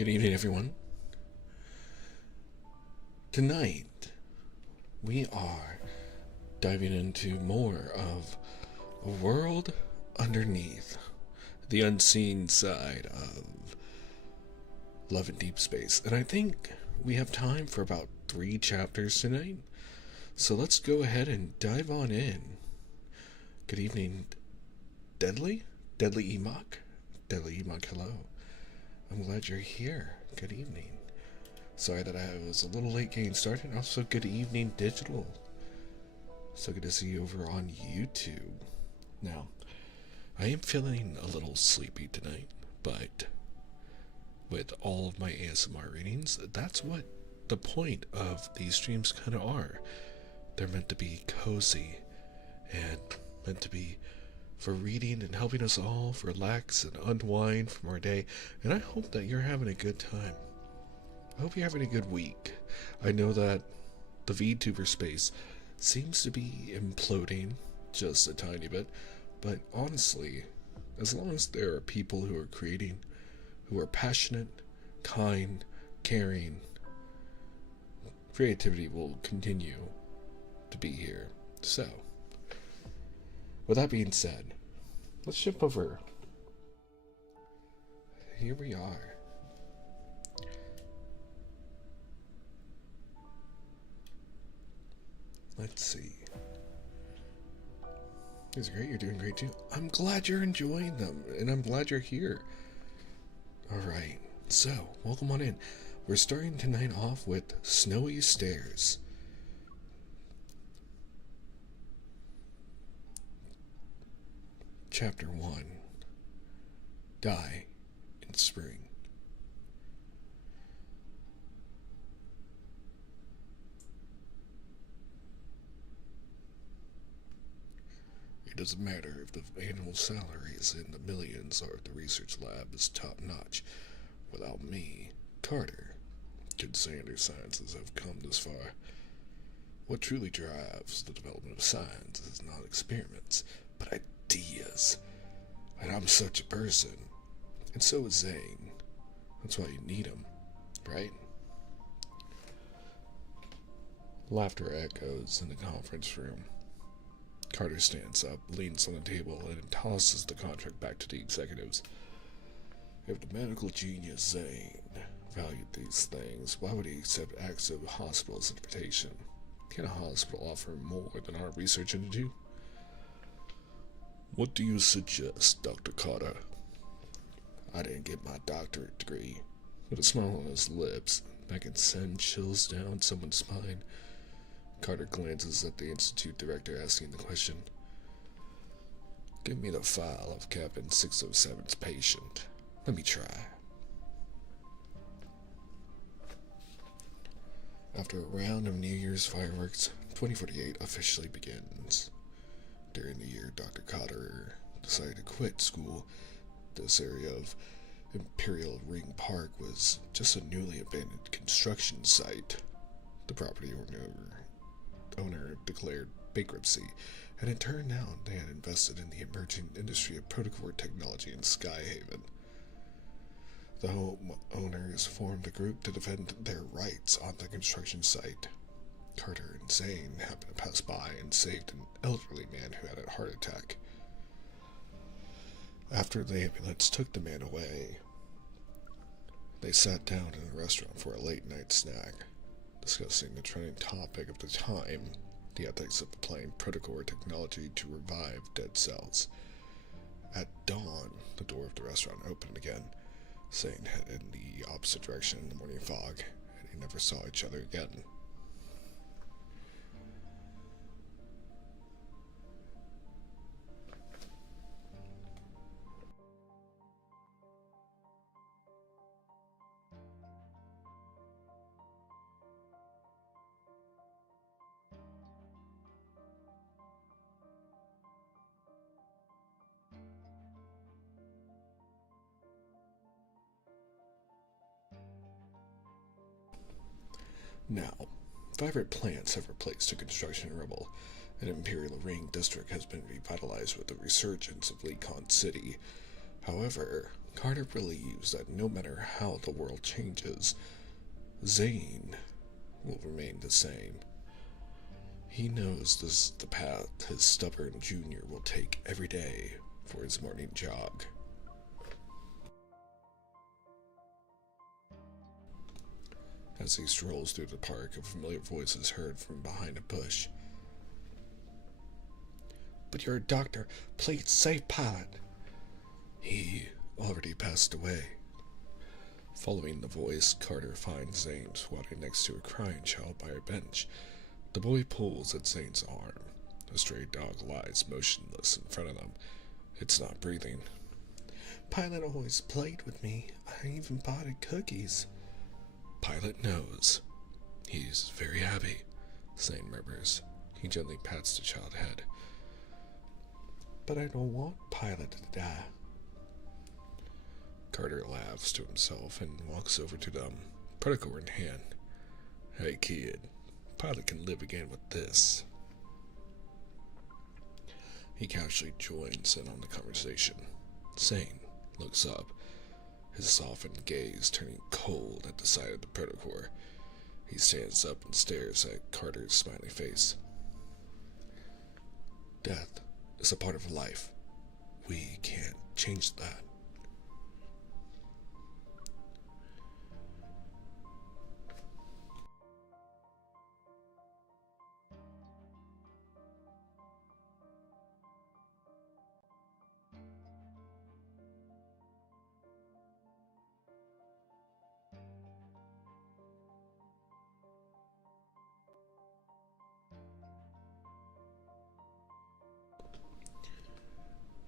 Good evening, everyone. Tonight, we are diving into more of a world underneath the unseen side of Love and Deepspace. And I think we have time for about 3 chapters tonight. So let's go ahead and dive on in. Good evening, Deadly? Deadly Emok? Deadly Emok, hello. I'm glad you're here. Good evening. Sorry that I was a little late getting started. Also, good evening, Digital. So good to see you over on YouTube. Now, I am feeling a little sleepy tonight, but with all of my ASMR readings, that's what the point of these streams kind of are. They're meant to be cozy and meant to be for reading and helping us all relax and unwind from our day. And I hope that you're having a good time. I hope you're having a good week. I know that the VTuber space seems to be imploding just a tiny bit, but honestly, as long as there are people who are creating, who are passionate, kind, caring, creativity will continue to be here. So, with that being said, let's jump over. Here we are. Let's see. These are great. You're doing great too. I'm glad you're enjoying them, and I'm glad you're here. Alright, so, welcome on in. We're starting tonight off with Snowy Stairs. Chapter 1. Die in Spring. It doesn't matter if the annual salary is in the millions or if the research lab is top-notch. Without me, Carter, could say sciences have come this far. What truly drives the development of science is not experiments, but ideas. And I'm such a person. And so is Zane. That's why you need him, right? Laughter echoes in the conference room. Carter stands up, leans on the table, and tosses the contract back to the executives. If the medical genius Zane valued these things, why would he accept acts of hospital's invitation? Can a hospital offer more than our research institute? What do you suggest, Dr. Carter? I didn't get my doctorate degree. With a smile on his lips, that can send chills down someone's spine. Carter glances at the institute director, asking the question. Give me the file of Captain 607's patient. Let me try. After a round of New Year's fireworks, 2048 officially begins. During the year, Dr. Carter decided to quit school. This area of Imperial Ring Park was just a newly abandoned construction site. The property owner declared bankruptcy, and it turned out they had invested in the emerging industry of protocore technology in Skyhaven. The homeowners formed a group to defend their rights on the construction site. Carter and Zane happened to pass by and saved an elderly man who had a heart attack. After the ambulance took the man away, they sat down in a restaurant for a late-night snack, discussing the trending topic of the time, the ethics of applying protocore technology to revive dead cells. At dawn, the door of the restaurant opened again. Zane headed in the opposite direction in the morning fog, and they never saw each other again. Now, vibrant plants have replaced the construction rubble, and Imperial Ring District has been revitalized with the resurgence of Lekon City. However, Carter believes that no matter how the world changes, Zane will remain the same. He knows this is the path his stubborn junior will take every day for his morning jog. As he strolls through the park, a familiar voice is heard from behind a bush. "But you're a doctor. Play it safe, pilot." "He already passed away." Following the voice, Carter finds Zane squatting next to a crying child by a bench. The boy pulls at Zane's arm. A stray dog lies motionless in front of them. It's not breathing. "Pilot always played with me. I even bought it cookies." Pilot knows. He's very happy, Zane murmurs. He gently pats the child's head. "But I don't want Pilot to die." Carter laughs to himself and walks over to them, protocol in hand. "Hey kid, Pilot can live again with this." He casually joins in on the conversation. Zane looks up, his softened gaze turning cold at the sight of the protocol. He stands up and stares at Carter's smiling face. "Death is a part of life. We can't change that."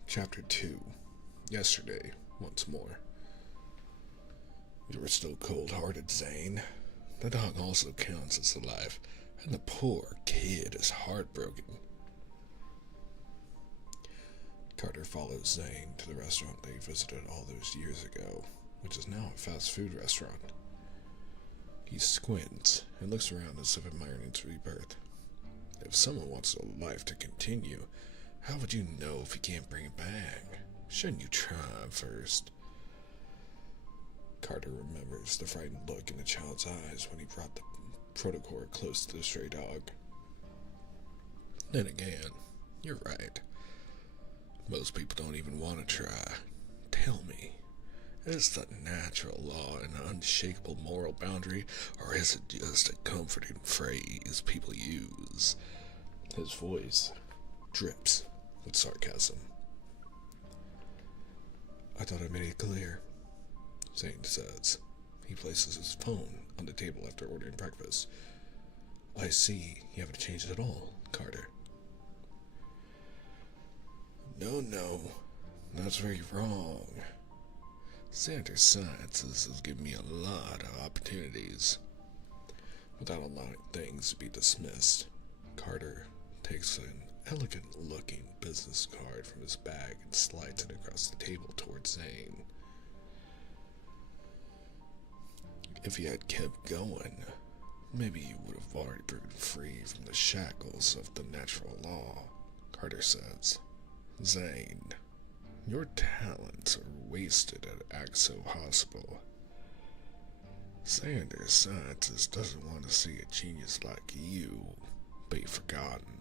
Chapter 2. Yesterday, once more. "You were still cold-hearted, Zane. The dog also counts as alive, and the poor kid is heartbroken." Carter follows Zane to the restaurant they visited all those years ago, which is now a fast food restaurant. He squints and looks around as if admiring its rebirth. If someone wants their life to continue, how would you know if you can't bring it back? Shouldn't you try first? Carter remembers the frightened look in the child's eyes when he brought the protocol close to the stray dog. Then again, you're right. Most people don't even want to try. Tell me, is the natural law an unshakable moral boundary, or is it just a comforting phrase people use? His voice drips with sarcasm. "I thought I made it clear," Zane says. He places his phone on the table after ordering breakfast. "I see you haven't changed at all, Carter." No, that's very wrong. Xander Sciences has given me a lot of opportunities. Without allowing things to be dismissed, Carter takes an elegant-looking business card from his bag and slides it across the table towards Zane. "If you had kept going, maybe you would have already broken free from the shackles of the natural law," Carter says. "Zane, your talents are wasted at Axo Hospital. Xander Sciences doesn't want to see a genius like you be forgotten.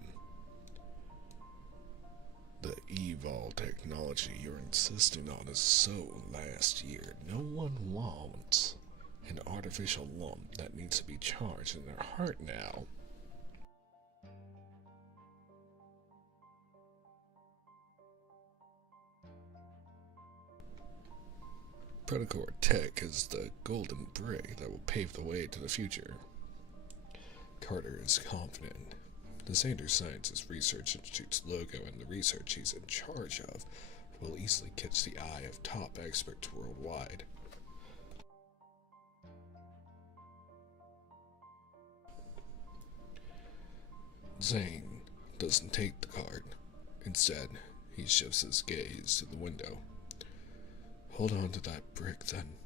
The evil technology you're insisting on is so last year. No one wants an artificial lump that needs to be charged in their heart now." Protocol Tech is the golden brick that will pave the way to the future. Carter is confident. The Xander Sciences Research Institute's logo and the research he's in charge of will easily catch the eye of top experts worldwide. Zane doesn't take the card. Instead, he shifts his gaze to the window. "Hold on to that brick, then.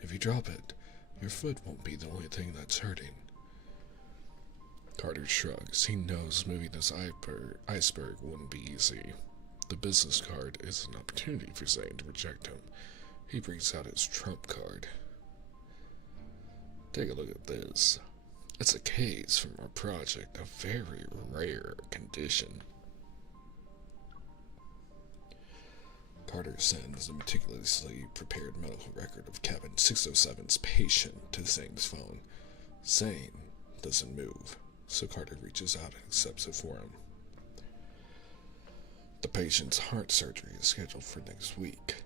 If you drop it, your foot won't be the only thing that's hurting." Carter shrugs. He knows moving this iceberg wouldn't be easy. The business card is an opportunity for Zane to reject him, He brings out his trump card. Take a look at this. It's a case from our project, a very rare condition. Carter sends a meticulously prepared medical record of Cabin 607's patient to Zane's phone. Zane doesn't move, so Carter reaches out and accepts it for him. The patient's heart surgery is scheduled for next week.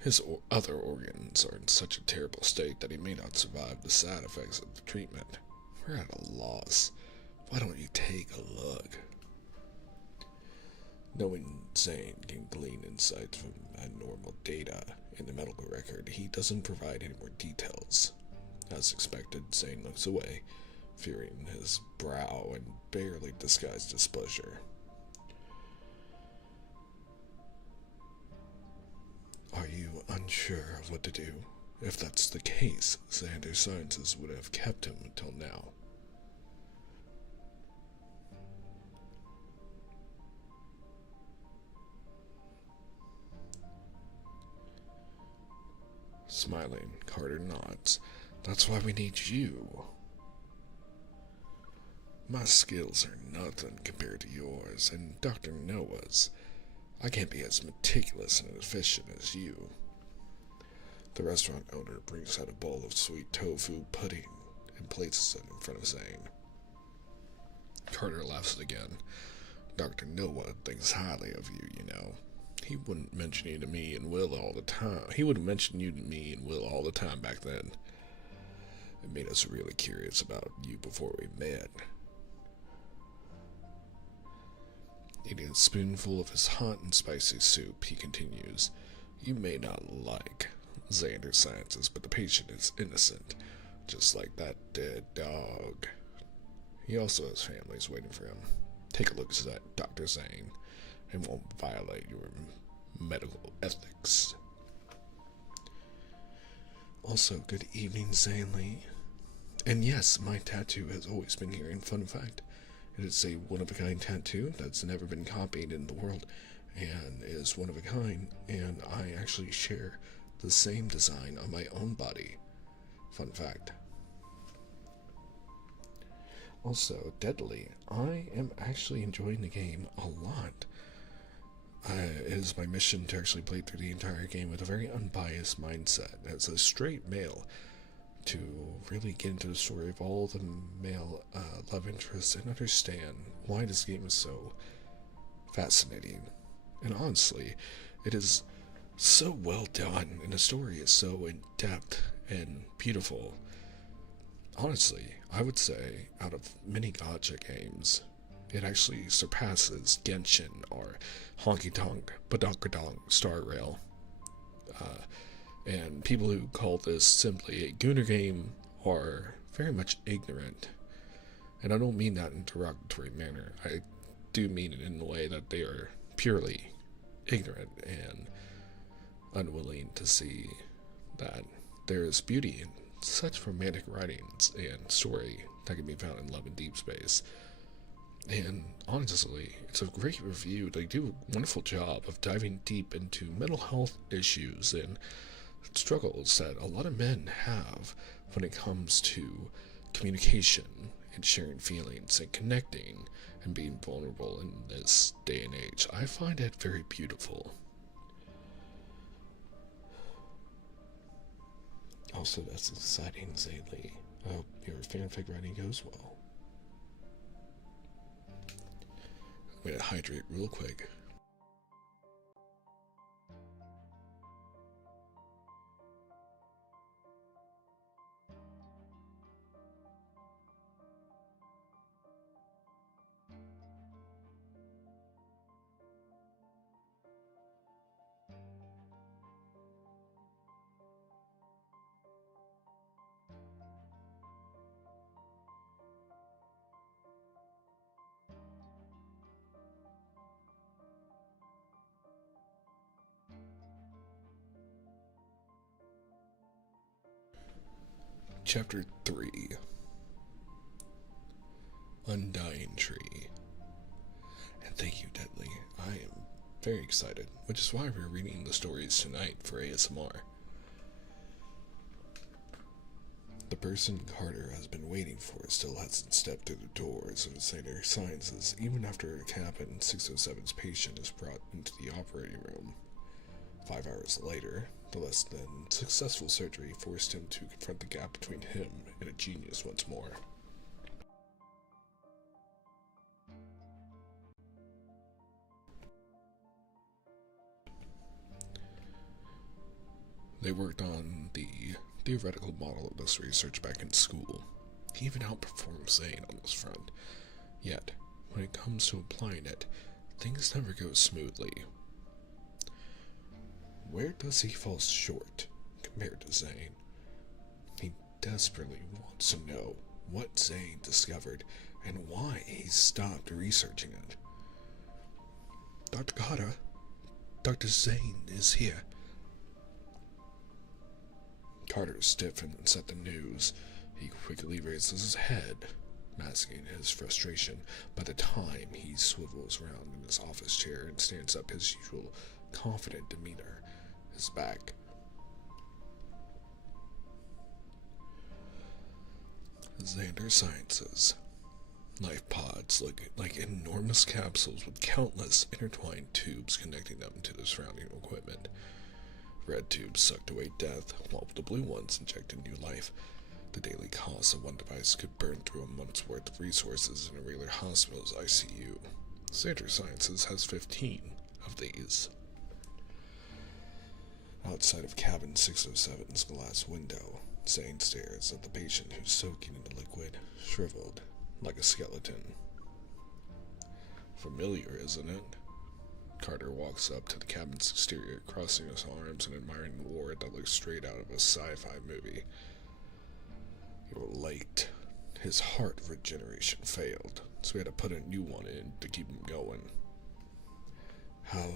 His other organs are in such a terrible state that he may not survive the side effects of the treatment. We're at a loss. Why don't you take a look? Knowing Zane can glean insights from abnormal data in the medical record, he doesn't provide any more details. As expected, Zane looks away, fearing his brow and barely disguised displeasure. Are you unsure of what to do? If that's the case, Xander Sciences would have kept him until now. Smiling, Carter nods. That's why we need you. My skills are nothing compared to yours and Dr. Noah's. I can't be as meticulous and efficient as you. The restaurant owner brings out a bowl of sweet tofu pudding and places it in front of Zane. Carter laughs again. Dr. Noah thinks highly of you, you know. He wouldn't mention you to me and Will all the time. He would mention you to me and Will all the time back then. It made us really curious about you before we met. Eating a spoonful of his hot and spicy soup, he continues, You may not like Xander Sciences, but the patient is innocent, just like that dead dog. He also has families waiting for him. Take a look at Dr. Zane. It won't violate your medical ethics. Also, good evening, Zane Lee. And yes, my tattoo has always been here. In fun fact, it is a one-of-a-kind tattoo that's never been copied in the world and is one of a kind, and I actually share the same design on my own body. Fun fact. Also, deadly, I am actually enjoying the game a lot. It is my mission to actually play through the entire game with a very unbiased mindset as a straight male, to really get into the story of all the male love interests and understand why this game is so fascinating. And honestly, it is so well done, and the story is so in-depth and beautiful. Honestly, I would say, out of many gacha games, it actually surpasses Genshin or Honky Tonk Badonkadonk Star Rail. And people who call this simply a Gooner game are very much ignorant. And I don't mean that in a derogatory manner. I do mean it in the way that they are purely ignorant and unwilling to see that there is beauty in such romantic writings and story that can be found in Love and Deepspace. And honestly, it's a great review. They do a wonderful job of diving deep into mental health issues and struggles that a lot of men have when it comes to communication and sharing feelings and connecting and being vulnerable in this day and age. I find it very beautiful. Also, that's exciting, Zaylee. I hope your fanfic writing goes well. I'm gonna hydrate real quick. Chapter 3 Undying Tree. And thank you, Deadly. I am very excited, which is why we're reading the stories tonight for ASMR. The person Carter has been waiting for still hasn't stepped through the doors of Center Sciences, even after Cabin 607's patient is brought into the operating room. 5 hours later, the less than successful surgery forced him to confront the gap between him and a genius once more. They worked on the theoretical model of this research back in school. He even outperformed Zane on this front. Yet, when it comes to applying it, things never go smoothly. Where does he fall short compared to Zane? He desperately wants to know what Zane discovered and why he stopped researching it. Dr. Carter, Dr. Zane is here. Carter stiffens at the news. He quickly raises his head, masking his frustration. By the time he swivels around in his office chair and stands up, his usual confident demeanor is back. Xander Sciences. Life pods look like enormous capsules with countless intertwined tubes connecting them to the surrounding equipment. Red tubes sucked away death, while the blue ones injected new life. The daily cost of one device could burn through a month's worth of resources in a regular hospital's ICU. Xander Sciences has 15 of these. Outside of cabin 607's glass window, Zane stares at the patient who's soaking in the liquid, shriveled like a skeleton. Familiar, isn't it? Carter walks up to the cabin's exterior, crossing his arms and admiring the ward that looks straight out of a sci-fi movie. You're late. His heart regeneration failed, so we had to put a new one in to keep him going. How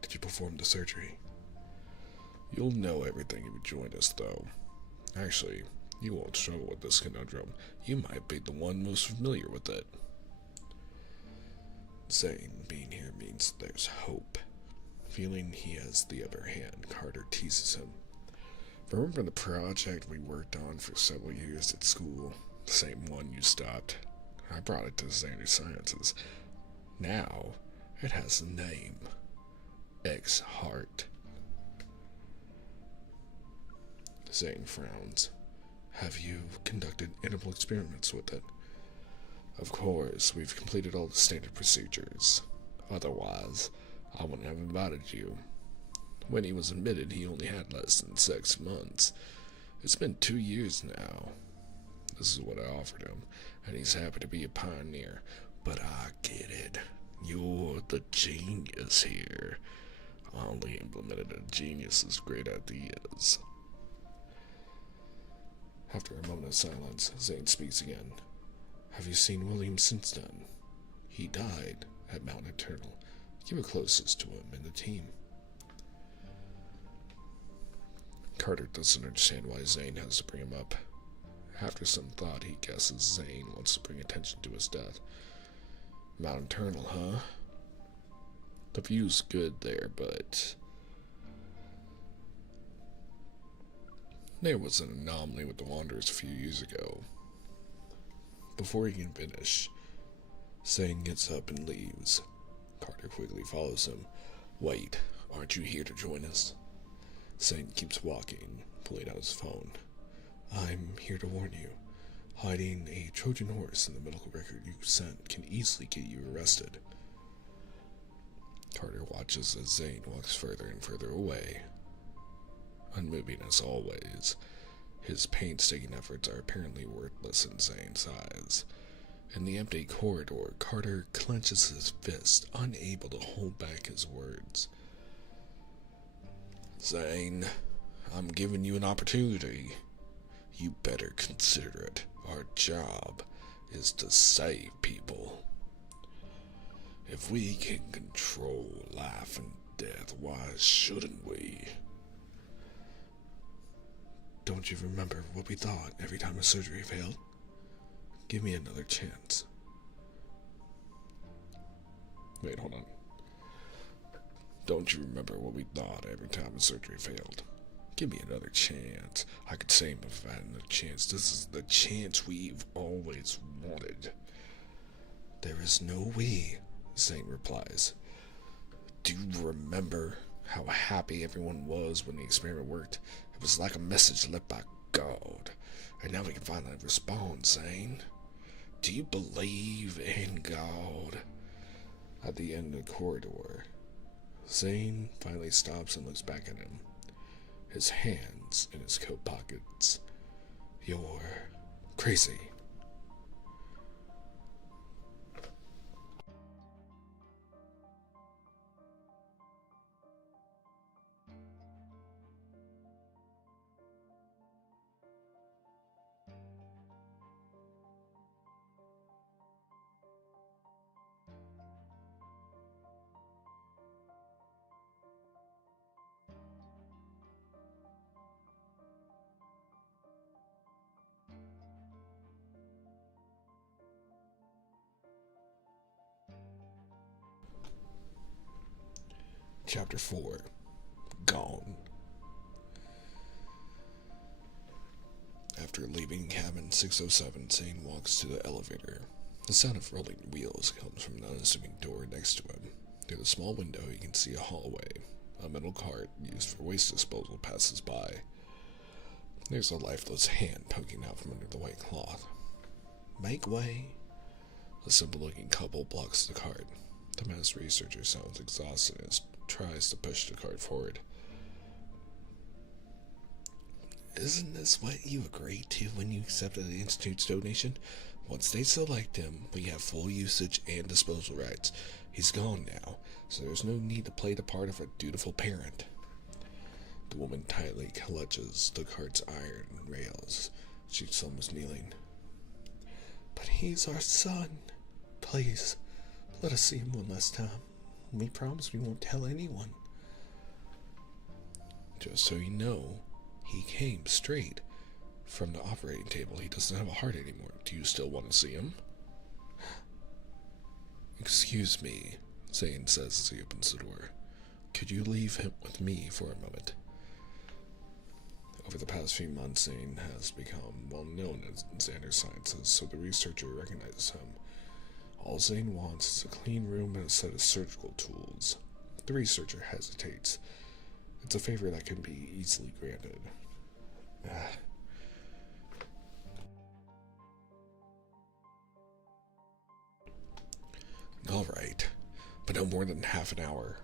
did you perform the surgery? You'll know everything if you join us, though. Actually, you won't struggle with this conundrum. You might be the one most familiar with it. Zane being here means there's hope. Feeling he has the upper hand, Carter teases him. Remember the project we worked on for several years at school? The same one you stopped? I brought it to Xander Sciences. Now, it has a name. X-Heart. Zane frowns. Have you conducted animal experiments with it? Of course, we've completed all the standard procedures. Otherwise, I wouldn't have invited you. When he was admitted, he only had less than 6 months. It's been 2 years now. This is what I offered him, and he's happy to be a pioneer. But I get it. You're the genius here. I only implemented a genius's great ideas. After a moment of silence, Zane speaks again. Have you seen William since then? He died at Mount Eternal. You were closest to him in the team. Carter doesn't understand why Zane has to bring him up. After some thought, he guesses Zane wants to bring attention to his death. Mount Eternal, huh? The view's good there, but there was an anomaly with the Wanderers a few years ago. Before he can finish, Zane gets up and leaves. Carter quickly follows him. Wait, aren't you here to join us? Zane keeps walking, pulling out his phone. I'm here to warn you. Hiding a Trojan horse in the medical record you sent can easily get you arrested. Carter watches as Zane walks further and further away. Unmoving as always, his painstaking efforts are apparently worthless in Zane's eyes. In the empty corridor, Carter clenches his fist, unable to hold back his words. Zane, I'm giving you an opportunity. You better consider it. Our job is to save people. If we can control life and death, why shouldn't we? Don't you remember what we thought every time a surgery failed? Give me another chance. Wait, hold on. Don't you remember what we thought every time the surgery failed? Give me another chance. I could save him if I had another chance. This is the chance we've always wanted. There is no we, Zane replies. Do you remember how happy everyone was when the experiment worked? It was like a message left by God. And now we can finally respond, Zane. Do you believe in God? At the end of the corridor, Zane finally stops and looks back at him, his hands in his coat pockets. You're crazy. Chapter 4. Gone. After leaving cabin 607, Zane walks to the elevator. The sound of rolling wheels comes from an unassuming door next to him. Through the small window, he can see a hallway. A metal cart used for waste disposal passes by. There's a lifeless hand poking out from under the white cloth. Make way. A simple-looking couple blocks the cart. The masked researcher sounds exhausted and tries to push the cart forward. Isn't this what you agreed to when you accepted the Institute's donation? Once they select him, we have full usage and disposal rights. He's gone now, so there's no need to play the part of a dutiful parent. The woman tightly clutches the cart's iron rails. She's almost kneeling. But he's our son. Please, let us see him one last time. We promise we won't tell anyone. Just so you know, he came straight from the operating table. He doesn't have a heart anymore. Do you still want to see him? Excuse me, Zane says as he opens the door. Could you leave him with me for a moment? Over the past few months, Zane has become well known in Xander Sciences, so the researcher recognizes him. All Zane wants is a clean room and a set of surgical tools. The researcher hesitates. It's a favor that can be easily granted. All right, but no more than half an hour.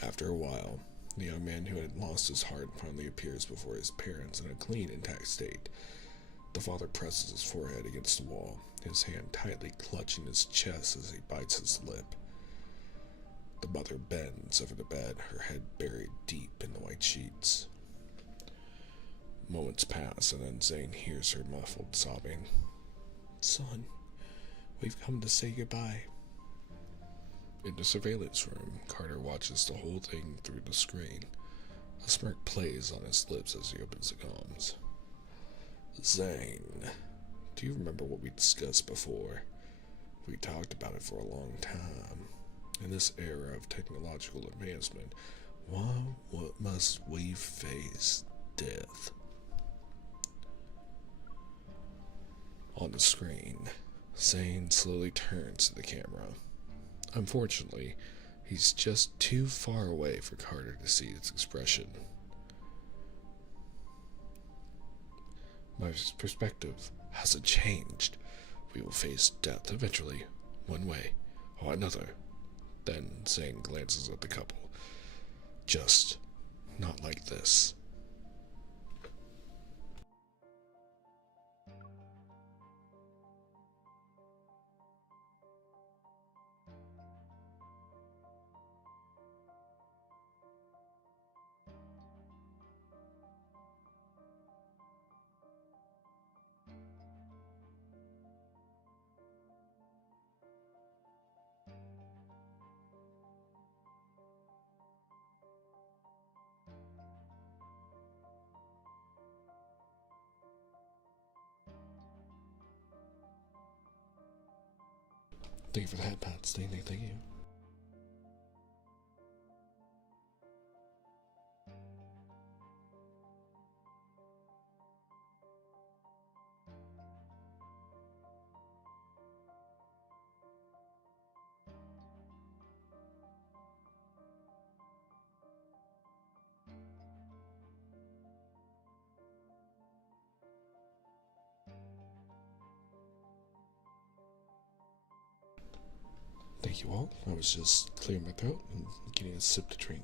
After a while, the young man who had lost his heart finally appears before his parents in a clean, intact state. The father presses his forehead against the wall, his hand tightly clutching his chest as he bites his lip. The mother bends over the bed, her head buried deep in the white sheets. Moments pass, and then Zane hears her muffled sobbing. Son, we've come to say goodbye. In the surveillance room, Carter watches the whole thing through the screen. A smirk plays on his lips as he opens the comms. Zane, do you remember what we discussed before? We talked about it for a long time. In this era of technological advancement, what must we face? Death. On the screen, Zane slowly turns to the camera. Unfortunately, he's just too far away for Carter to see its expression. My perspective hasn't changed. We will face death eventually, one way or another. Then Zane glances at the couple. Just not like this. Thank you for that, Pat. Thank you. Thank you all. I was just clearing my throat and getting a sip to drink.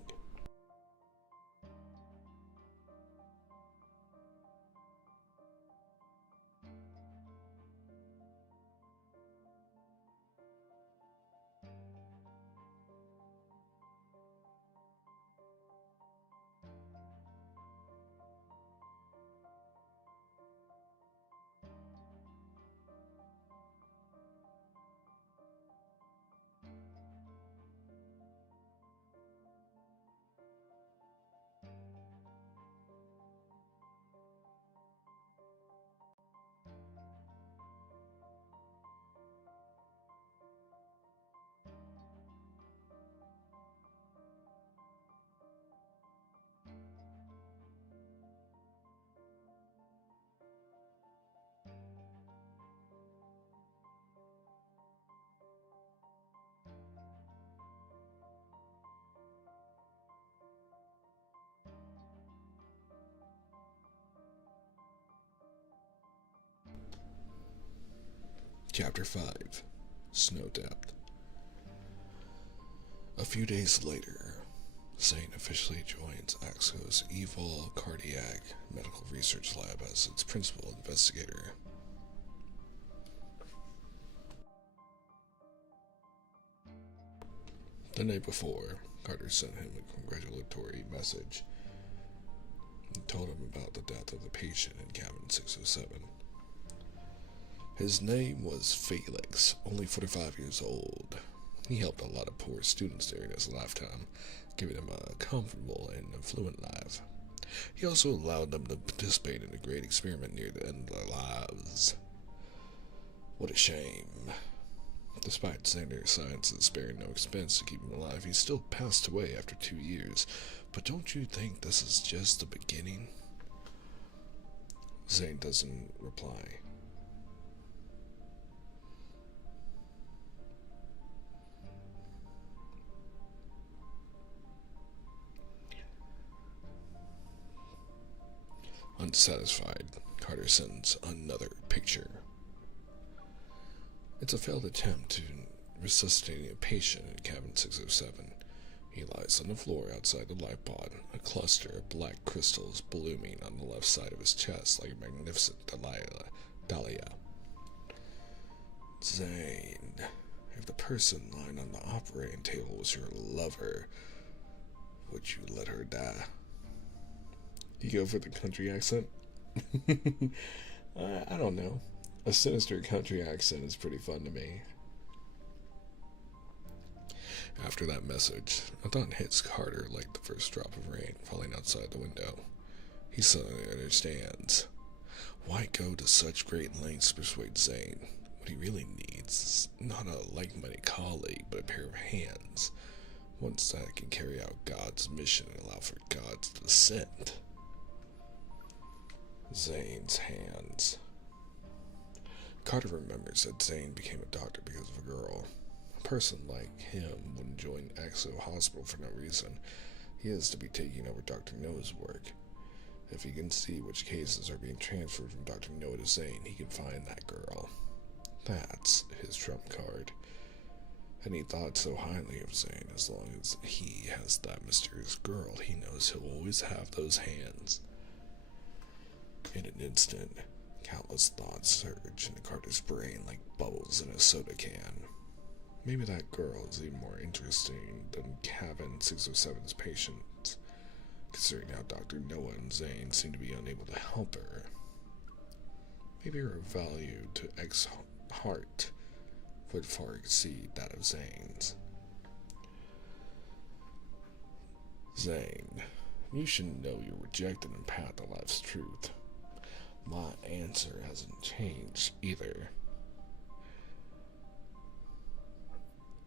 Chapter 5 Snow Depth. A few days later, Zane officially joins AXO's evil cardiac medical research lab as its principal investigator. The night before, Carter sent him a congratulatory message and told him about the death of the patient in cabin 607. His name was Felix, only 45 years old. He helped a lot of poor students during his lifetime, giving them a comfortable and affluent life. He also allowed them to participate in a great experiment near the end of their lives. What a shame. Despite Xander's sciences sparing no expense to keep him alive, he still passed away after 2 years. But don't you think this is just the beginning? Zane doesn't reply. Unsatisfied, Carter sends another picture. It's a failed attempt to resuscitate a patient in cabin 607. He lies on the floor outside the life pod, a cluster of black crystals blooming on the left side of his chest like a magnificent dahlia. Zane, if the person lying on the operating table was your lover, would you let her die? You go for the country accent? I don't know. A sinister country accent is pretty fun to me. After that message, a thought hits Carter like the first drop of rain falling outside the window. He suddenly understands. Why go to such great lengths to persuade Zane? What he really needs is not a like-minded colleague, but a pair of hands. Ones that can carry out God's mission and allow for God's descent. Zane's hands. Carter remembers that Zane became a doctor because of a girl. A person like him wouldn't join AXO Hospital for no reason. He has to be taking over Dr. Noah's work. If he can see which cases are being transferred from Dr. Noah to Zane, he can find that girl. That's his trump card. And he thought so highly of Zane. As long as he has that mysterious girl, he knows he'll always have those hands. In an instant, countless thoughts surge into Carter's brain like bubbles in a soda can. Maybe that girl is even more interesting than cabin 607's patients, considering how Dr. Noah and Zane seem to be unable to help her. Maybe her value to X's heart would far exceed that of Zane's. Zane, you should know you're rejected and path to life's truth. My answer hasn't changed either.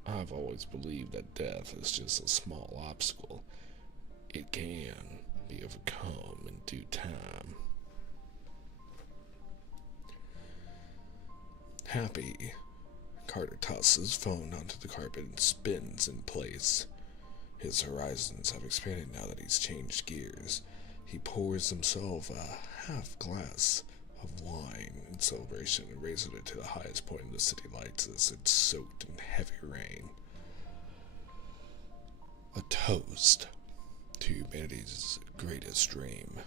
I've always believed that death is just a small obstacle. It can be overcome in due time. Happy, Carter tosses his phone onto the carpet and spins in place. His horizons have expanded now that he's changed gears. He pours himself a half glass of wine in celebration and raises it to the highest point of the city lights as it's soaked in heavy rain. A toast to humanity's greatest dream.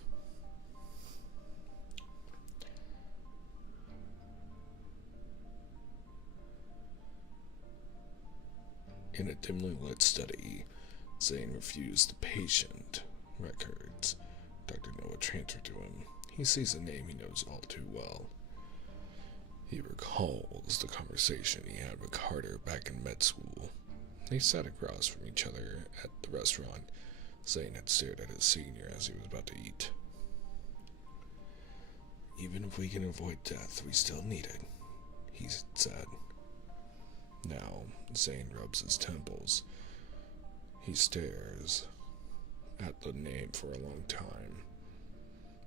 In a dimly lit study, Zane refused the patient records Dr. Noah transferred to him. He sees a name he knows all too well. He recalls the conversation he had with Carter back in med school. They sat across from each other at the restaurant. Zane had stared at his senior as he was about to eat. Even if we can avoid death, we still need it, he said. Now, Zane rubs his temples. He stares at the name for a long time.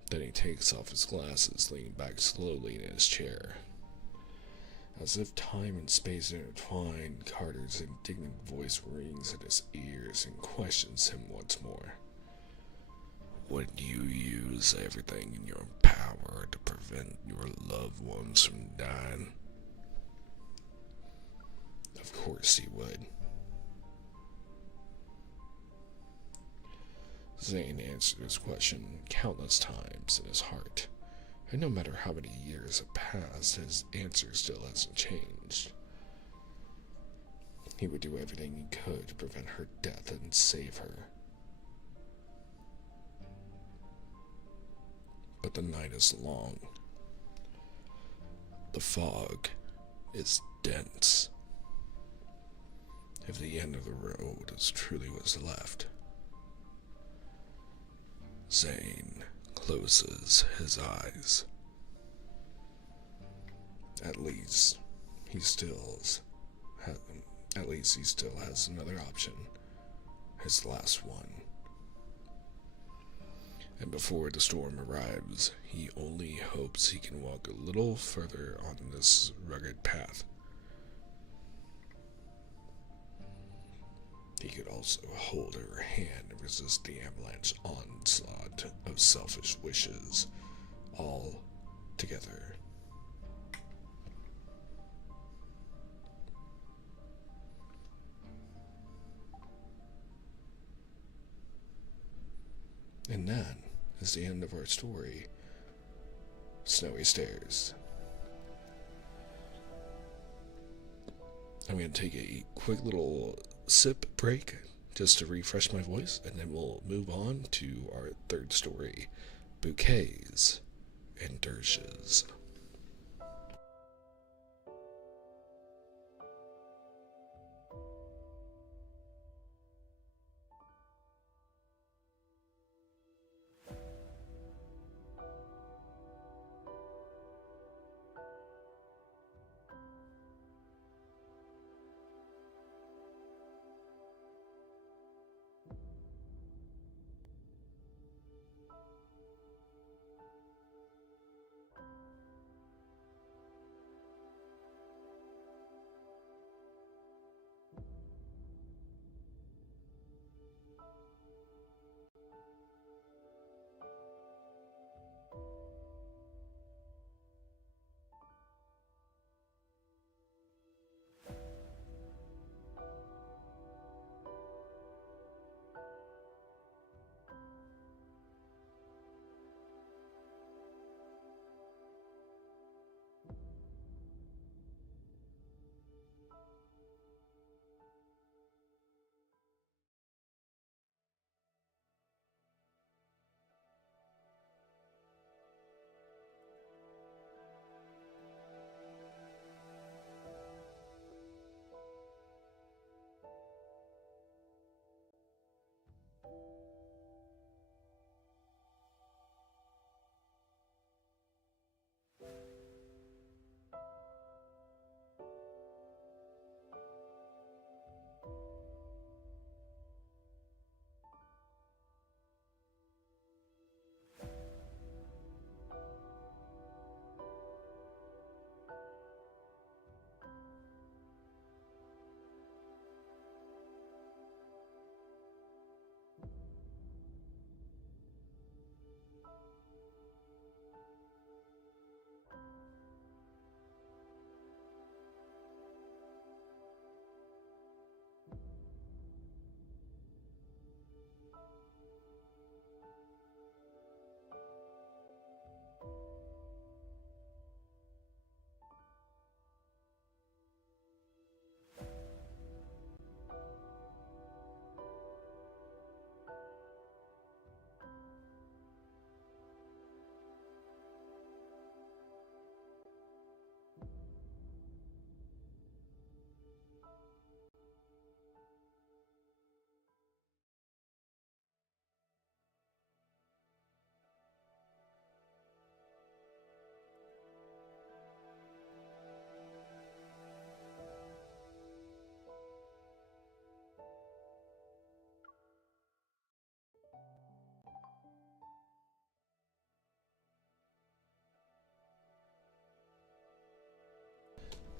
Then he takes off his glasses, leaning back slowly in his chair. As if time and space intertwine, Carter's indignant voice rings in his ears and questions him once more. Would you use everything in your power to prevent your loved ones from dying? Of course he would. Zane answered his question countless times in his heart, and no matter how many years have passed, his answer still hasn't changed. He would do everything he could to prevent her death and save her. But the night is long. The fog is dense. If the end of the road is truly what's left, Zane closes his eyes. At least he still has another option, his last one. And before the storm arrives, he only hopes he can walk a little further on this rugged path. He could also hold her hand and resist the avalanche onslaught of selfish wishes, all together. And that is the end of our story, Snowy Stairs. I'm going to take a quick little sip break just to refresh my voice, and then we'll move on to our third story, Bouquets and Dirges.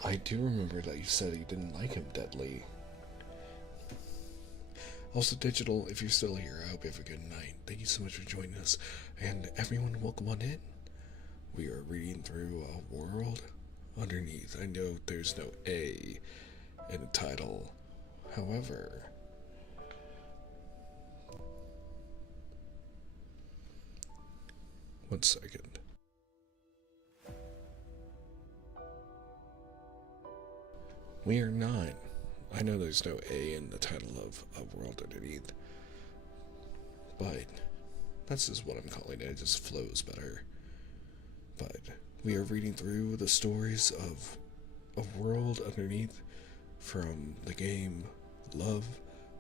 I do remember that you said you didn't like him deadly. Also, Digital, if you're still here, I hope you have a good night. Thank you so much for joining us. And everyone, welcome on in. We are reading through A World Underneath. I know there's no A in the title. However, one second. We are not. I know there's no A in the title of A World Underneath, but that's just what I'm calling it. It just flows better. But we are reading through the stories of A World Underneath from the game Love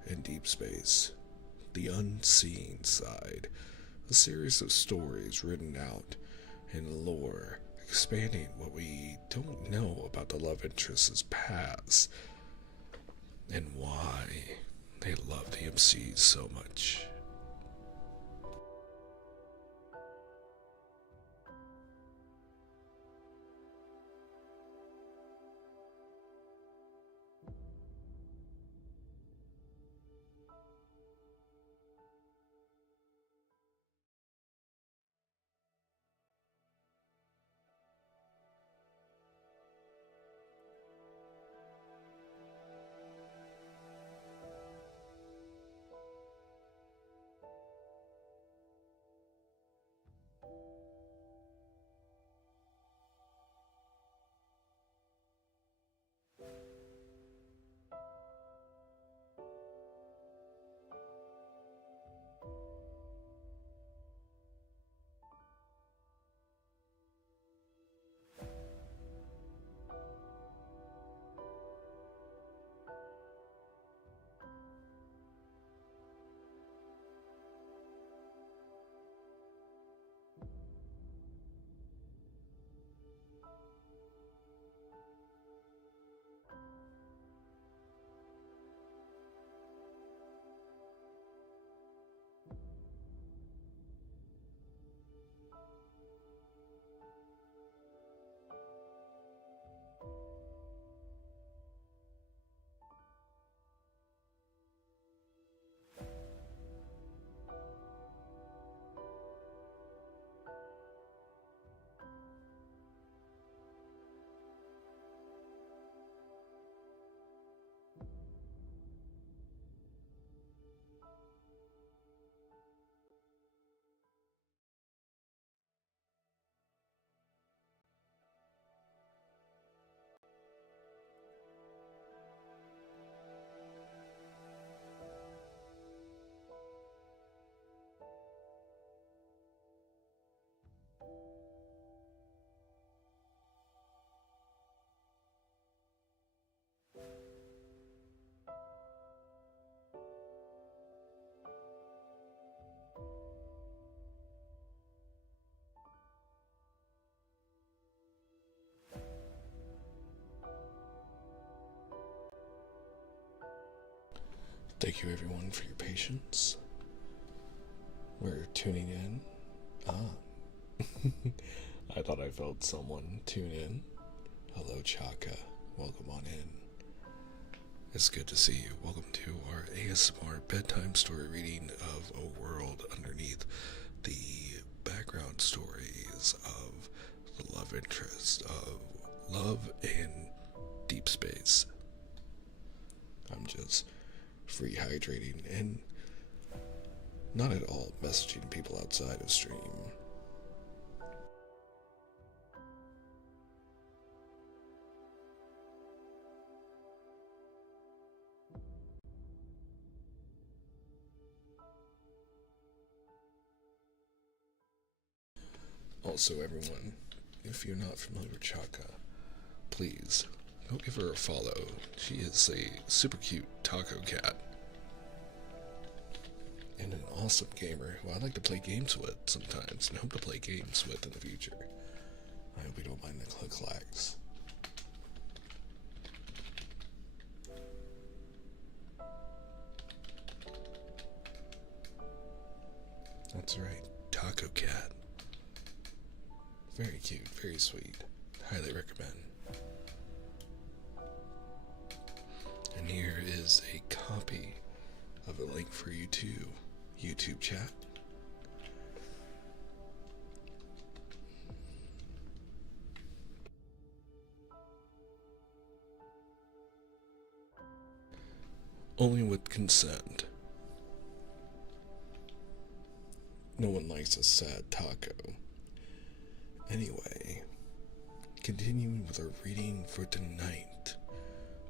and Deepspace, the unseen side, a series of stories written out in lore, expanding what we don't know about the love interest's past and why they love the MCs so much. Thank you everyone for your patience. We're tuning in. I thought I felt someone tune in. Hello Chaka, welcome on in. It's good to see you. Welcome to our ASMR bedtime story reading of A World Underneath, the background stories of the love interest of Love and Deepspace. I'm just free hydrating and not at all messaging people outside of stream. Also, everyone, if you're not familiar with Chaka, please go give her a follow. She is a super cute taco cat and an awesome gamer who I like to play games with sometimes and hope to play games with in the future. I hope you don't mind the click-clacks. That's right, taco cat. Very cute, very sweet. Highly recommend. And here is a copy of a link for you to YouTube chat. Only with consent. No one likes a sad taco. Anyway, continuing with our reading for tonight,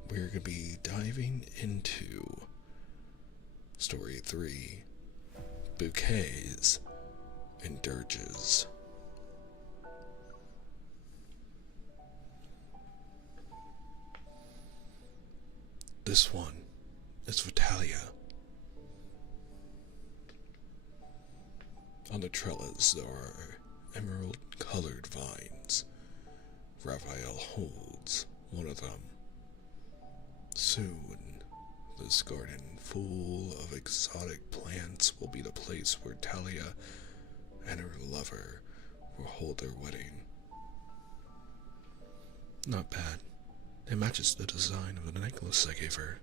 we're going to be diving into Story 3, Bouquets and Dirges. This one is for Talia. On the trellis there are emerald-colored vines. Raphael holds one of them. Soon, this garden full of exotic plants will be the place where Talia and her lover will hold their wedding. Not bad. It matches the design of the necklace I gave her.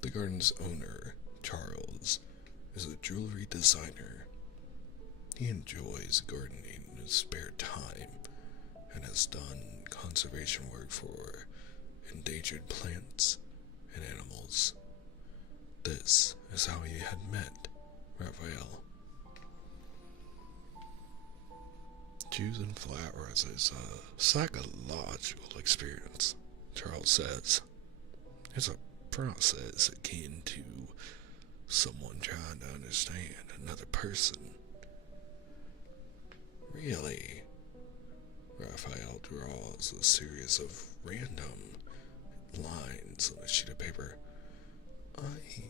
The garden's owner, Charles, is a jewelry designer. He enjoys gardening in his spare time and has done conservation work for endangered plants and animals. This is how he had met Raphael. Choosing flowers is a psychological experience, Charles says. It's a process akin to someone trying to understand another person. Really, Raphael draws a series of random lines on a sheet of paper. I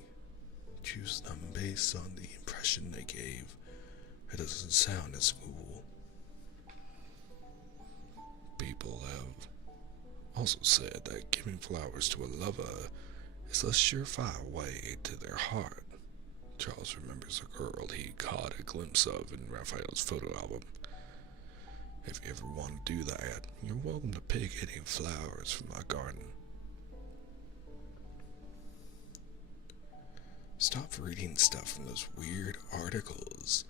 choose them based on the impression they gave. It doesn't sound as cool. People have also said that giving flowers to a lover is a surefire way to their heart. Charles remembers a girl he caught a glimpse of in Raphael's photo album. If you ever want to do that, you're welcome to pick any flowers from my garden. Stop reading stuff from those weird articles.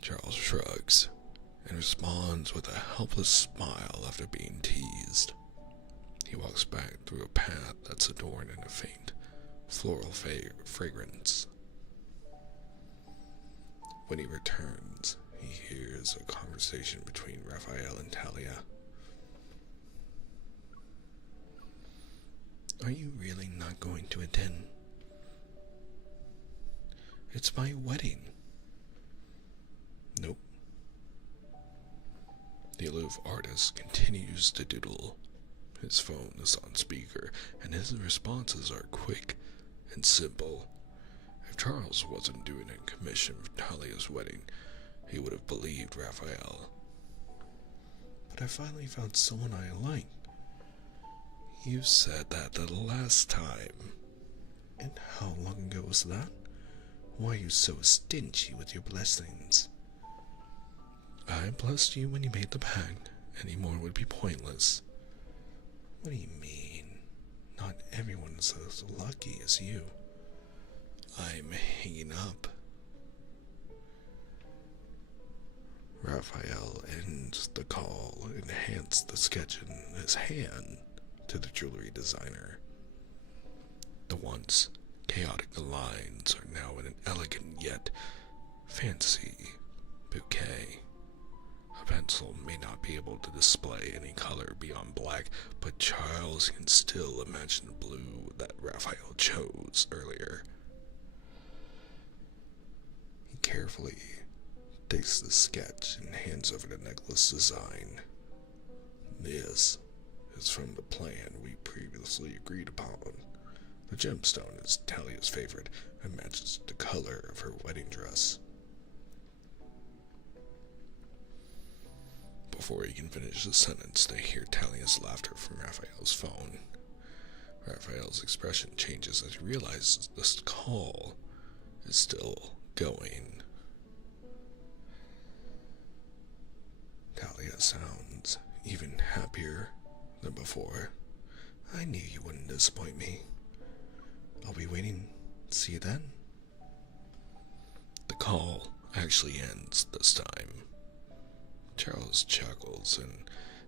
Charles shrugs and responds with a helpless smile after being teased. He walks back through a path that's adorned in a faint floral fragrance. When he returns, he hears a conversation between Raphael and Talia. Are you really not going to attend? It's my wedding. Nope. The aloof artist continues to doodle. His phone is on speaker, and his responses are quick and simple. If Charles wasn't doing a commission for Talia's wedding, he would have believed Raphael. But I finally found someone I like. You said that the last time. And how long ago was that? Why are you so stingy with your blessings? I blessed you when you made the pact. Any more would be pointless. What do you mean? Not everyone is as lucky as you. I'm hanging up. Raphael ends the call and hands the sketch in his hand to the jewelry designer. The once chaotic lines are now in an elegant yet fancy bouquet. A pencil may not be able to display any color beyond black, but Charles can still imagine the blue that Raphael chose earlier. He carefully takes the sketch and hands over the necklace design. This is from the plan we previously agreed upon. The gemstone is Talia's favorite and matches the color of her wedding dress. Before he can finish the sentence, they hear Talia's laughter from Raphael's phone. Raphael's expression changes as he realizes this call is still going. Talia sounds even happier than before. I knew you wouldn't disappoint me. I'll be waiting. See you then. The call actually ends this time. Charles chuckles and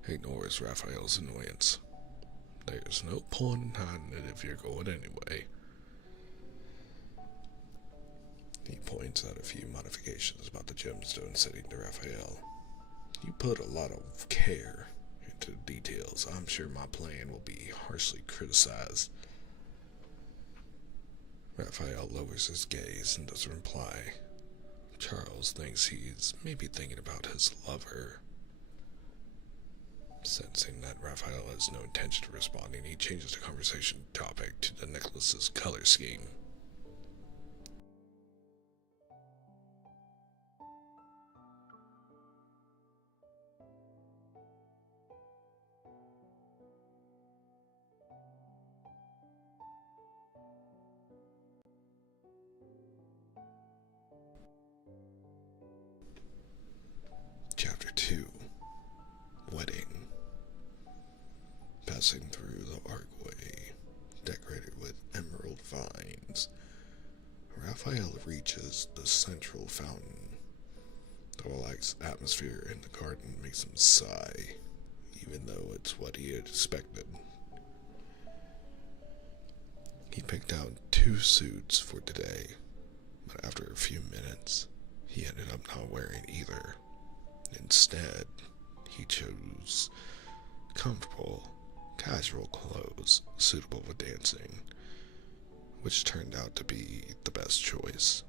ignores Raphael's annoyance. There's no point in hiding it if you're going anyway. He points out a few modifications about the gemstone setting to Raphael. You put a lot of care into the details. I'm sure my plan will be harshly criticized. Raphael lowers his gaze and doesn't reply. Charles thinks he's maybe thinking about his lover. Sensing that Raphael has no intention of responding, he changes the conversation topic to the necklace's color scheme. Chapter 2. Wedding. Passing through the archway, decorated with emerald vines, Raphael reaches the central fountain. The relaxed atmosphere in the garden makes him sigh, even though it's what he had expected. He picked out 2 suits for today, but after a few minutes, he ended up not wearing either. Instead, he chose comfortable, casual clothes suitable for dancing, which turned out to be the best choice.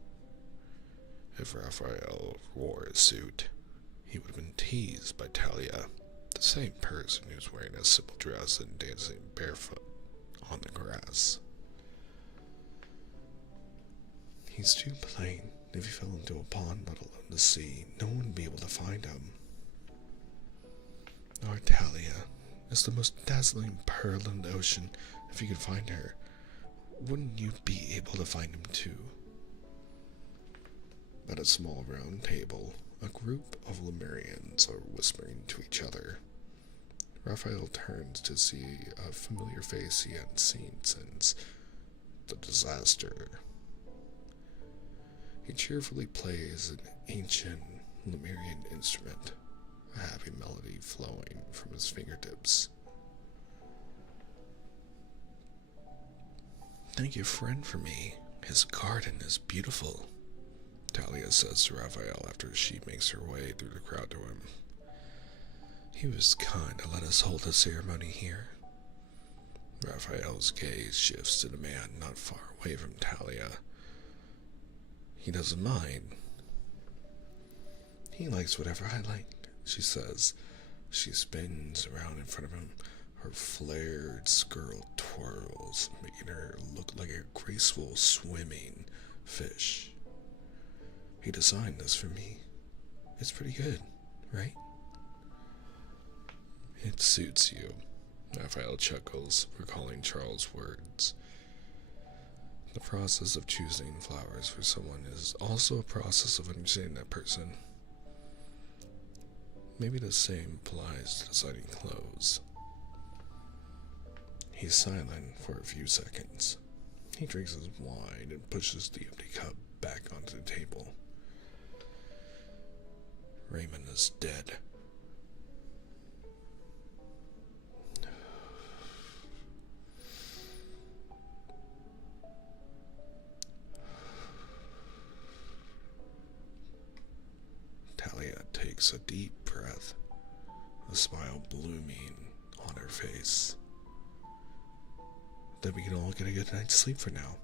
If Raphael wore a suit, he would have been teased by Talia, the same person who's wearing a simple dress and dancing barefoot on the grass. He's too plain. If he fell into a pond, let alone the sea, no one would be able to find him. Our Talia is the most dazzling pearl in the ocean. If you could find her, wouldn't you be able to find him too? At a small round table, a group of Lemurians are whispering to each other. Raphael turns to see a familiar face he hadn't seen since the disaster. He cheerfully plays an ancient Lemurian instrument, a happy melody flowing from his fingertips. Thank your friend for me. His garden is beautiful, Talia says to Raphael after she makes her way through the crowd to him. He was kind to let us hold the ceremony here. Raphael's gaze shifts to the man not far away from Talia. He doesn't mind. He likes whatever I like, she says. She spins around in front of him. Her flared skirt twirls, making her look like a graceful swimming fish. He designed this for me. It's pretty good, right? It suits you, Raphael chuckles, recalling Charles' words. The process of choosing flowers for someone is also a process of understanding that person. Maybe the same applies to deciding clothes. He's silent for a few seconds. He drinks his wine and pushes the empty cup back onto the table. Raymond is dead. Talia takes a deep breath, a smile blooming on her face. Then we can all get a good night's sleep for now.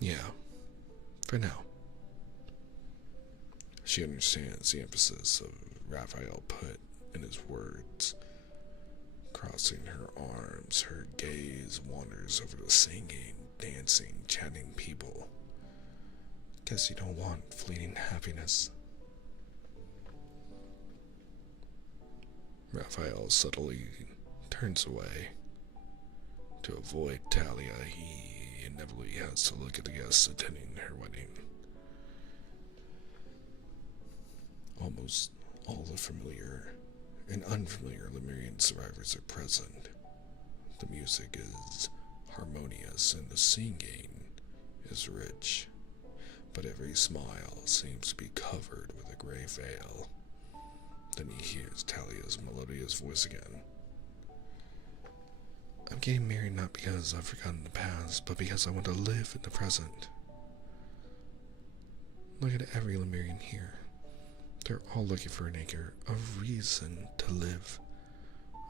Yeah, for now. She understands the emphasis of Raphael put in his words. Crossing her arms, her gaze wanders over the singing, dancing, chatting people. Guess you don't want fleeting happiness. Raphael subtly turns away. To avoid Talia, he inevitably has to look at the guests attending her wedding. Almost All the familiar and unfamiliar Lemurian survivors are present. The music is harmonious and the singing is rich, but every smile seems to be covered with a gray veil. Then he hears Talia's melodious voice again. I'm getting married not because I've forgotten the past, but because I want to live in the present. Look at every Lemurian here. They're all looking for an anchor, a reason to live.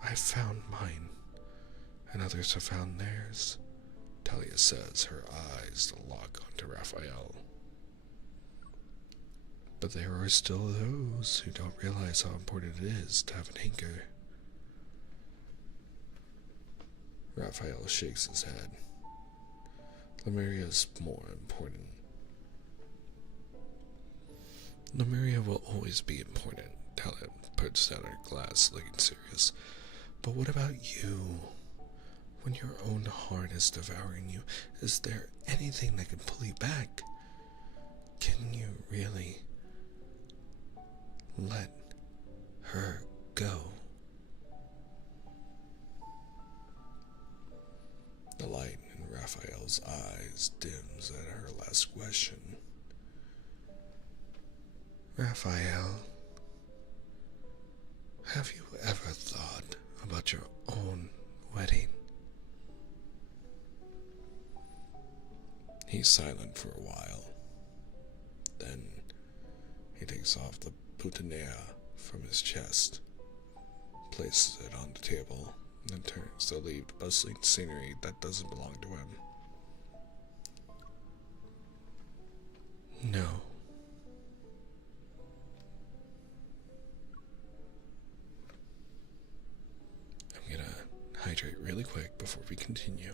I've found mine, and others have found theirs, Talia says, her eyes lock onto Raphael. But there are still those who don't realize how important it is to have an anchor. Raphael shakes his head. Lemuria is more important. Lemuria will always be important, Talia puts down her glass, looking serious. But what about you? When your own heart is devouring you, is there anything that can pull you back? Can you really let her go? The light in Raphael's eyes dims at her last question. Raphael, have you ever thought about your own wedding? He's silent for a while. Then he takes off the boutonniere from his chest, places it on the table, and turns to leave the bustling scenery that doesn't belong to him. No. I'm gonna hydrate really quick before we continue.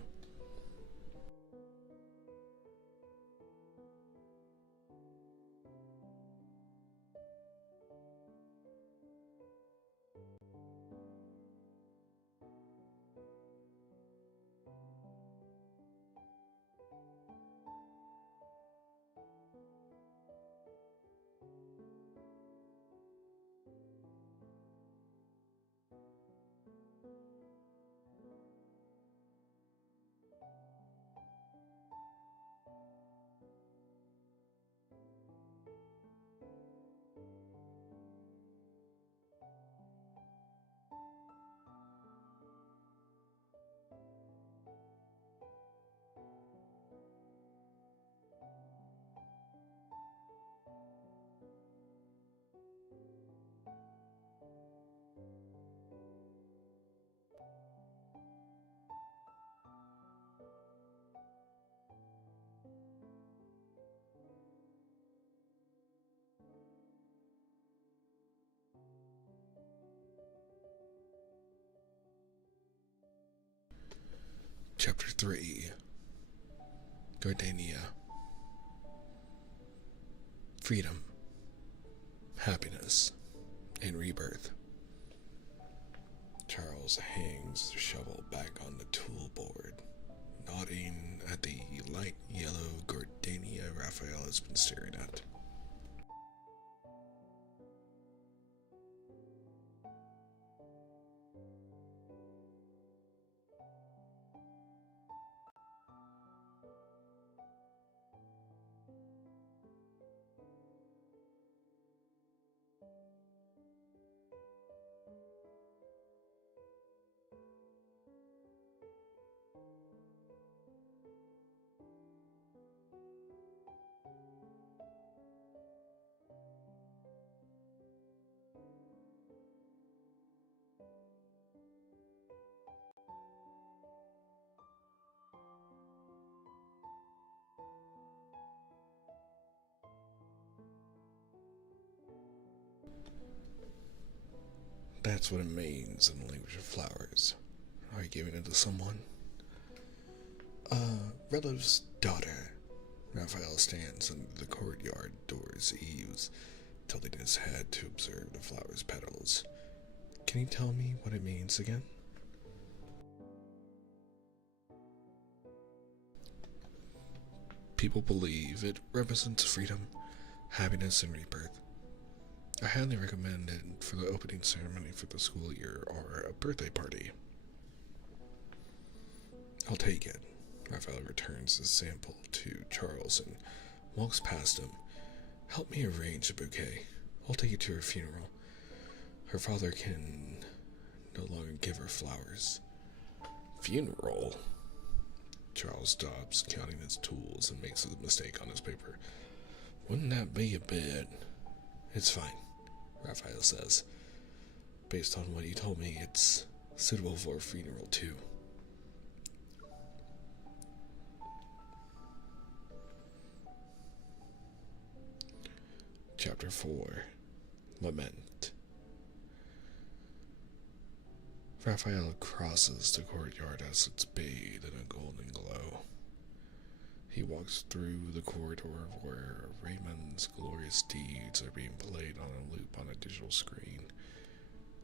Chapter 3 Gardenia. Freedom, happiness, and rebirth. Charles hangs the shovel back on the tool board, nodding at the light yellow gardenia Raphael has been staring at. That's what it means in the language of flowers. Are you giving it to someone? Relative's daughter. Raphael stands under the courtyard door's eaves, tilting his head to observe the flower's petals. Can you tell me what it means again? People believe it represents freedom, happiness, and rebirth. I highly recommend it for the opening ceremony for the school year or a birthday party. I'll take it. Raphael returns the sample to Charles and walks past him. Help me arrange a bouquet. I'll take it to her funeral. Her father can no longer give her flowers. Funeral? Charles stops, counting his tools, and makes a mistake on his paper. Wouldn't that be a bit? It's fine, Raphael says. Based on what he told me, it's suitable for a funeral, too. Chapter 4. Lament. Raphael crosses the courtyard as it's bathed in a golden glow. He walks through the corridor where Raymond's glorious deeds are being played on a loop on a digital screen.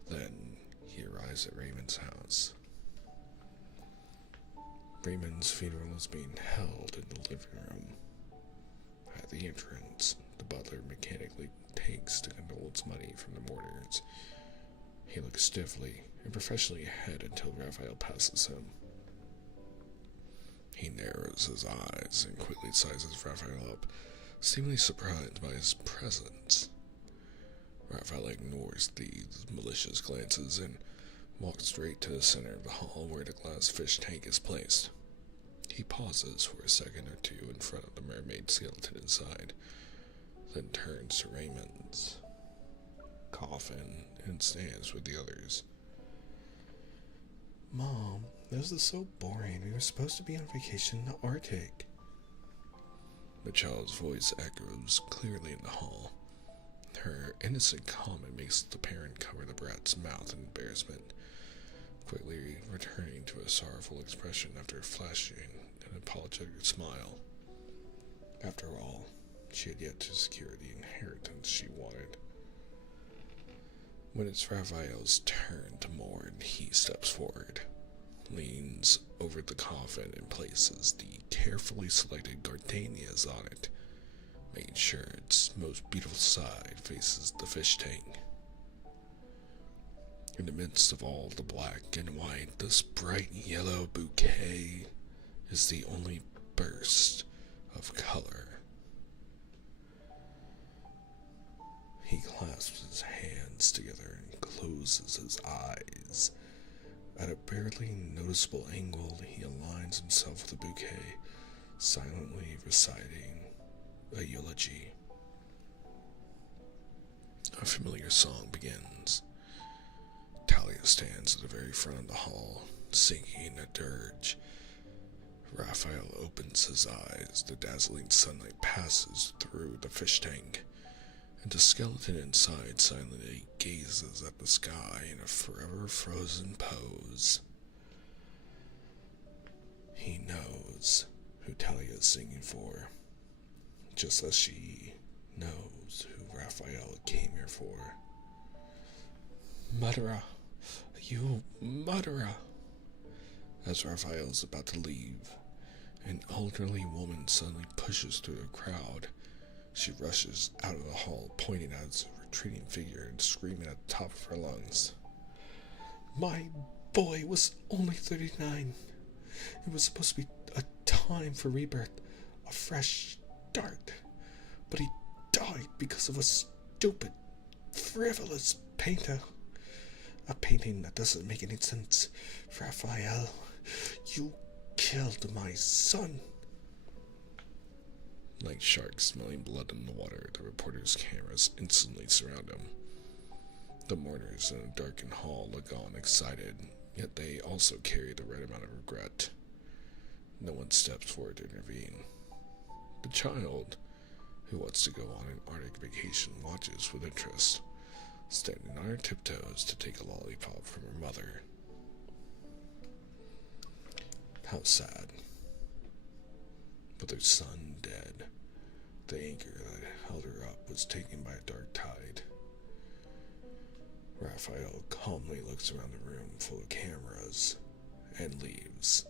Then he arrives at Raymond's house. Raymond's funeral is being held in the living room. At the entrance, the butler mechanically takes the condolence money from the mourners. He looks stiffly and professionally ahead until Raphael passes him. He narrows his eyes and quickly sizes Raphael up, seemingly surprised by his presence. Raphael ignores these malicious glances and walks straight to the center of the hall where the glass fish tank is placed. He pauses for a second or two in front of the mermaid skeleton inside, then turns to Raymond's coffin and stands with the others. Mom, this is so boring. We were supposed to be on vacation in the Arctic. The child's voice echoes clearly in the hall. Her innocent comment makes the parent cover the brat's mouth in embarrassment, quickly returning to a sorrowful expression after flashing an apologetic smile. After all, she had yet to secure the inheritance she wanted. When it's Raphael's turn to mourn, he steps forward, leans over the coffin and places the carefully selected gardenias on it, making sure its most beautiful side faces the fish tank. In the midst of all the black and white, this bright yellow bouquet is the only burst of color. He clasps his hands together and closes his eyes. At a barely noticeable angle, he aligns himself with the bouquet, silently reciting a eulogy. A familiar song begins. Talia stands at the very front of the hall, singing a dirge. Raphael opens his eyes. The dazzling sunlight passes through the fish tank, and the skeleton inside silently gazes at the sky in a forever frozen pose. He knows who Talia is singing for, just as she knows who Raphael came here for. Murderer! You murderer! As Raphael is about to leave, an elderly woman suddenly pushes through the crowd. She rushes out of the hall, pointing at his retreating figure and screaming at the top of her lungs. My boy was only 39. It was supposed to be a time for rebirth, a fresh start. But he died because of a stupid, frivolous painter. A painting that doesn't make any sense. Raphael, you killed my son. Like sharks smelling blood in the water, the reporter's cameras instantly surround him. The mourners in a darkened hall look on excited, yet they also carry the right amount of regret. No one steps forward to intervene. The child, who wants to go on an Arctic vacation, watches with interest, standing on her tiptoes to take a lollipop from her mother. How sad. With her son dead, the anchor that held her up was taken by a dark tide. Raphael calmly looks around the room full of cameras and leaves.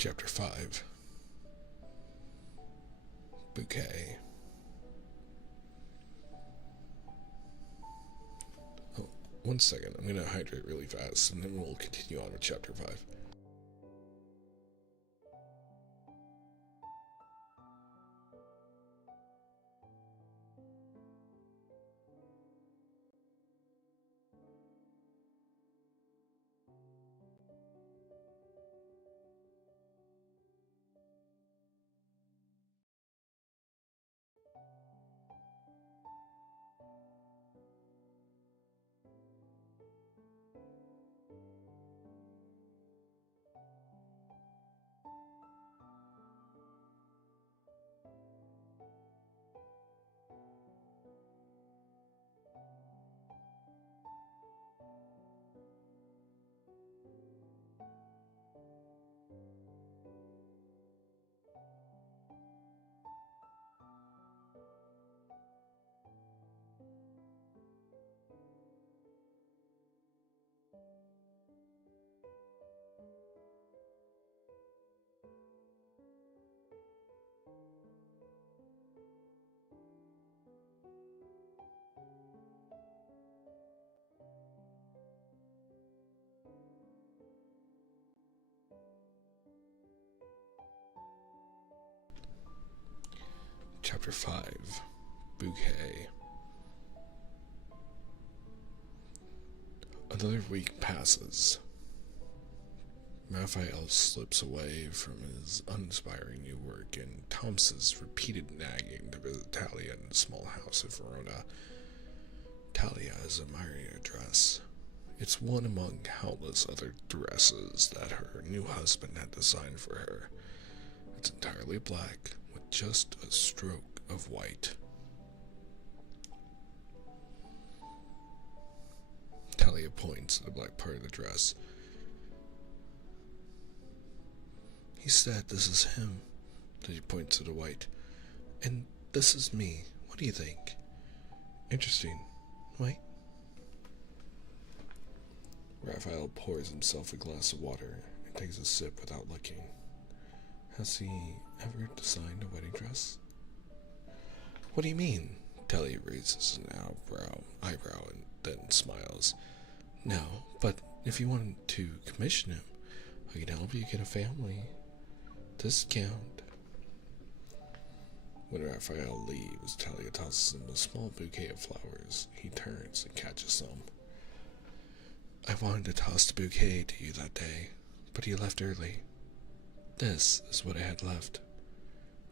Chapter 5. Bouquet. Oh, 1 second. I'm gonna hydrate really fast and then we'll continue on with Chapter 5. Chapter 5. Bouquet. Another week passes. Raphael slips away from his uninspiring new work and Thomas's repeated nagging to visit Talia in the small house of Verona. Talia is admiring a dress. It's one among countless other dresses that her new husband had designed for her. It's entirely black, with just a stroke of white. Talia points to the black part of the dress. He said this is him. Then he points to the white. And this is me. What do you think? Interesting, right? Raphael pours himself a glass of water and takes a sip without looking. Has he ever designed a wedding dress? What do you mean? Talia raises an eyebrow and then smiles. No, but if you wanted to commission him, I can help you get a family discount. When Raphael leaves, Talia tosses him a small bouquet of flowers. He turns and catches some. I wanted to toss the bouquet to you that day, but you left early. This is what I had left.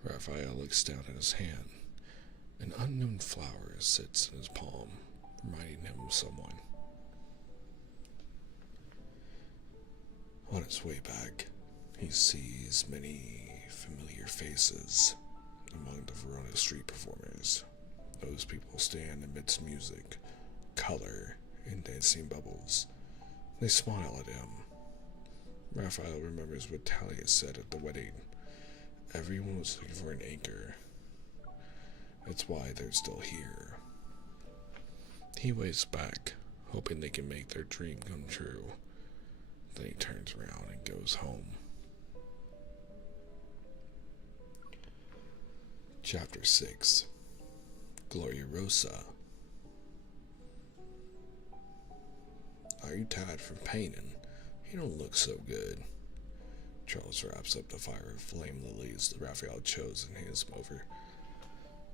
Raphael looks down at his hand. An unknown flower sits in his palm, reminding him of someone. On his way back, he sees many familiar faces among the Verona street performers. Those people stand amidst music, color, and dancing bubbles. They smile at him. Raphael remembers what Talia said at the wedding. Everyone was looking for an anchor. That's why they're still here. He waves back, hoping they can make their dream come true. Then he turns around and goes home. Chapter 6. Gloria Rosa. Are you tired from painting? You don't look so good. Charles wraps up the fire of flame lilies that Raphael chose and hands them over.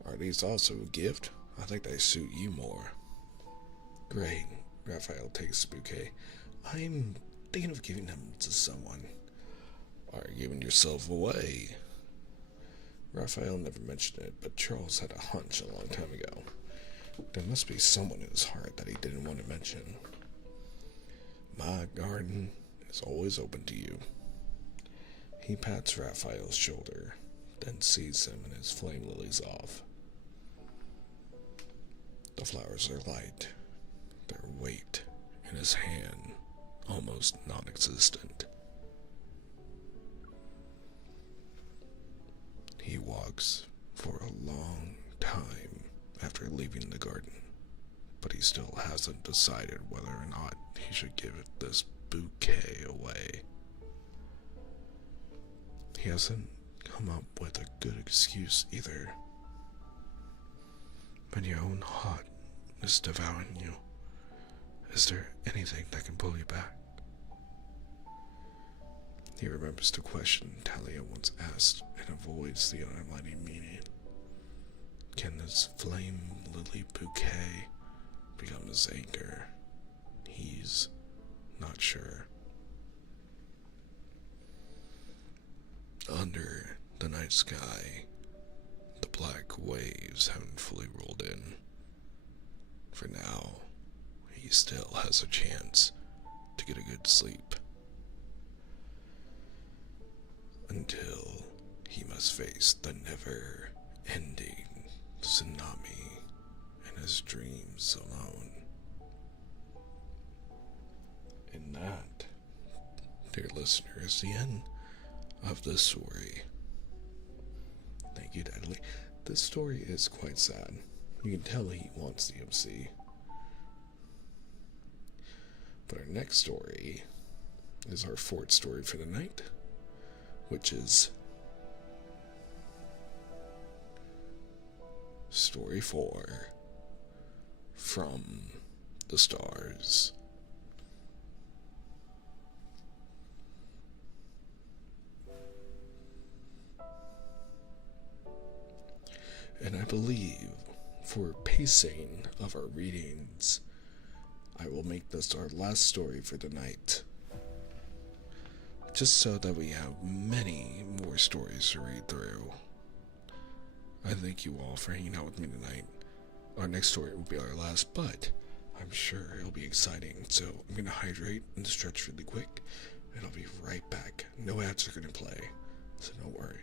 Are these also a gift? I think they suit you more. Great. Raphael takes the bouquet. I'm thinking of giving them to someone. Are you giving yourself away? Raphael never mentioned it, but Charles had a hunch a long time ago. There must be someone in his heart that he didn't want to mention. My garden is always open to you. He pats Raphael's shoulder, then sees him and his flame lilies off. The flowers are light, their weight in his hand almost non-existent. He walks for a long time after leaving the garden, but he still hasn't decided whether or not he should give this bouquet away. he hasn't come up with a good excuse either. When your own heart is devouring you, is there anything that can pull you back? He remembers the question Talia once asked and avoids the underlying meaning. Can this flame lily bouquet become his anchor? He's not sure. Under the night sky, the black waves haven't fully rolled in. For now, he still has a chance to get a good sleep. Until he must face the never-ending tsunami in his dreams alone. And that, dear listener, is the end of this story. Thank you, Natalie. This story is quite sad. You can tell he wants the MC. But our next story is our fourth story for the night, which is Story 4, From the Stars. And I believe, for pacing of our readings, I will make this our last story for the night. Just so that we have many more stories to read through. I thank you all for hanging out with me tonight. Our next story will be our last, but I'm sure it'll be exciting. So I'm going to hydrate and stretch really quick, and I'll be right back. No ads are going to play, so don't worry.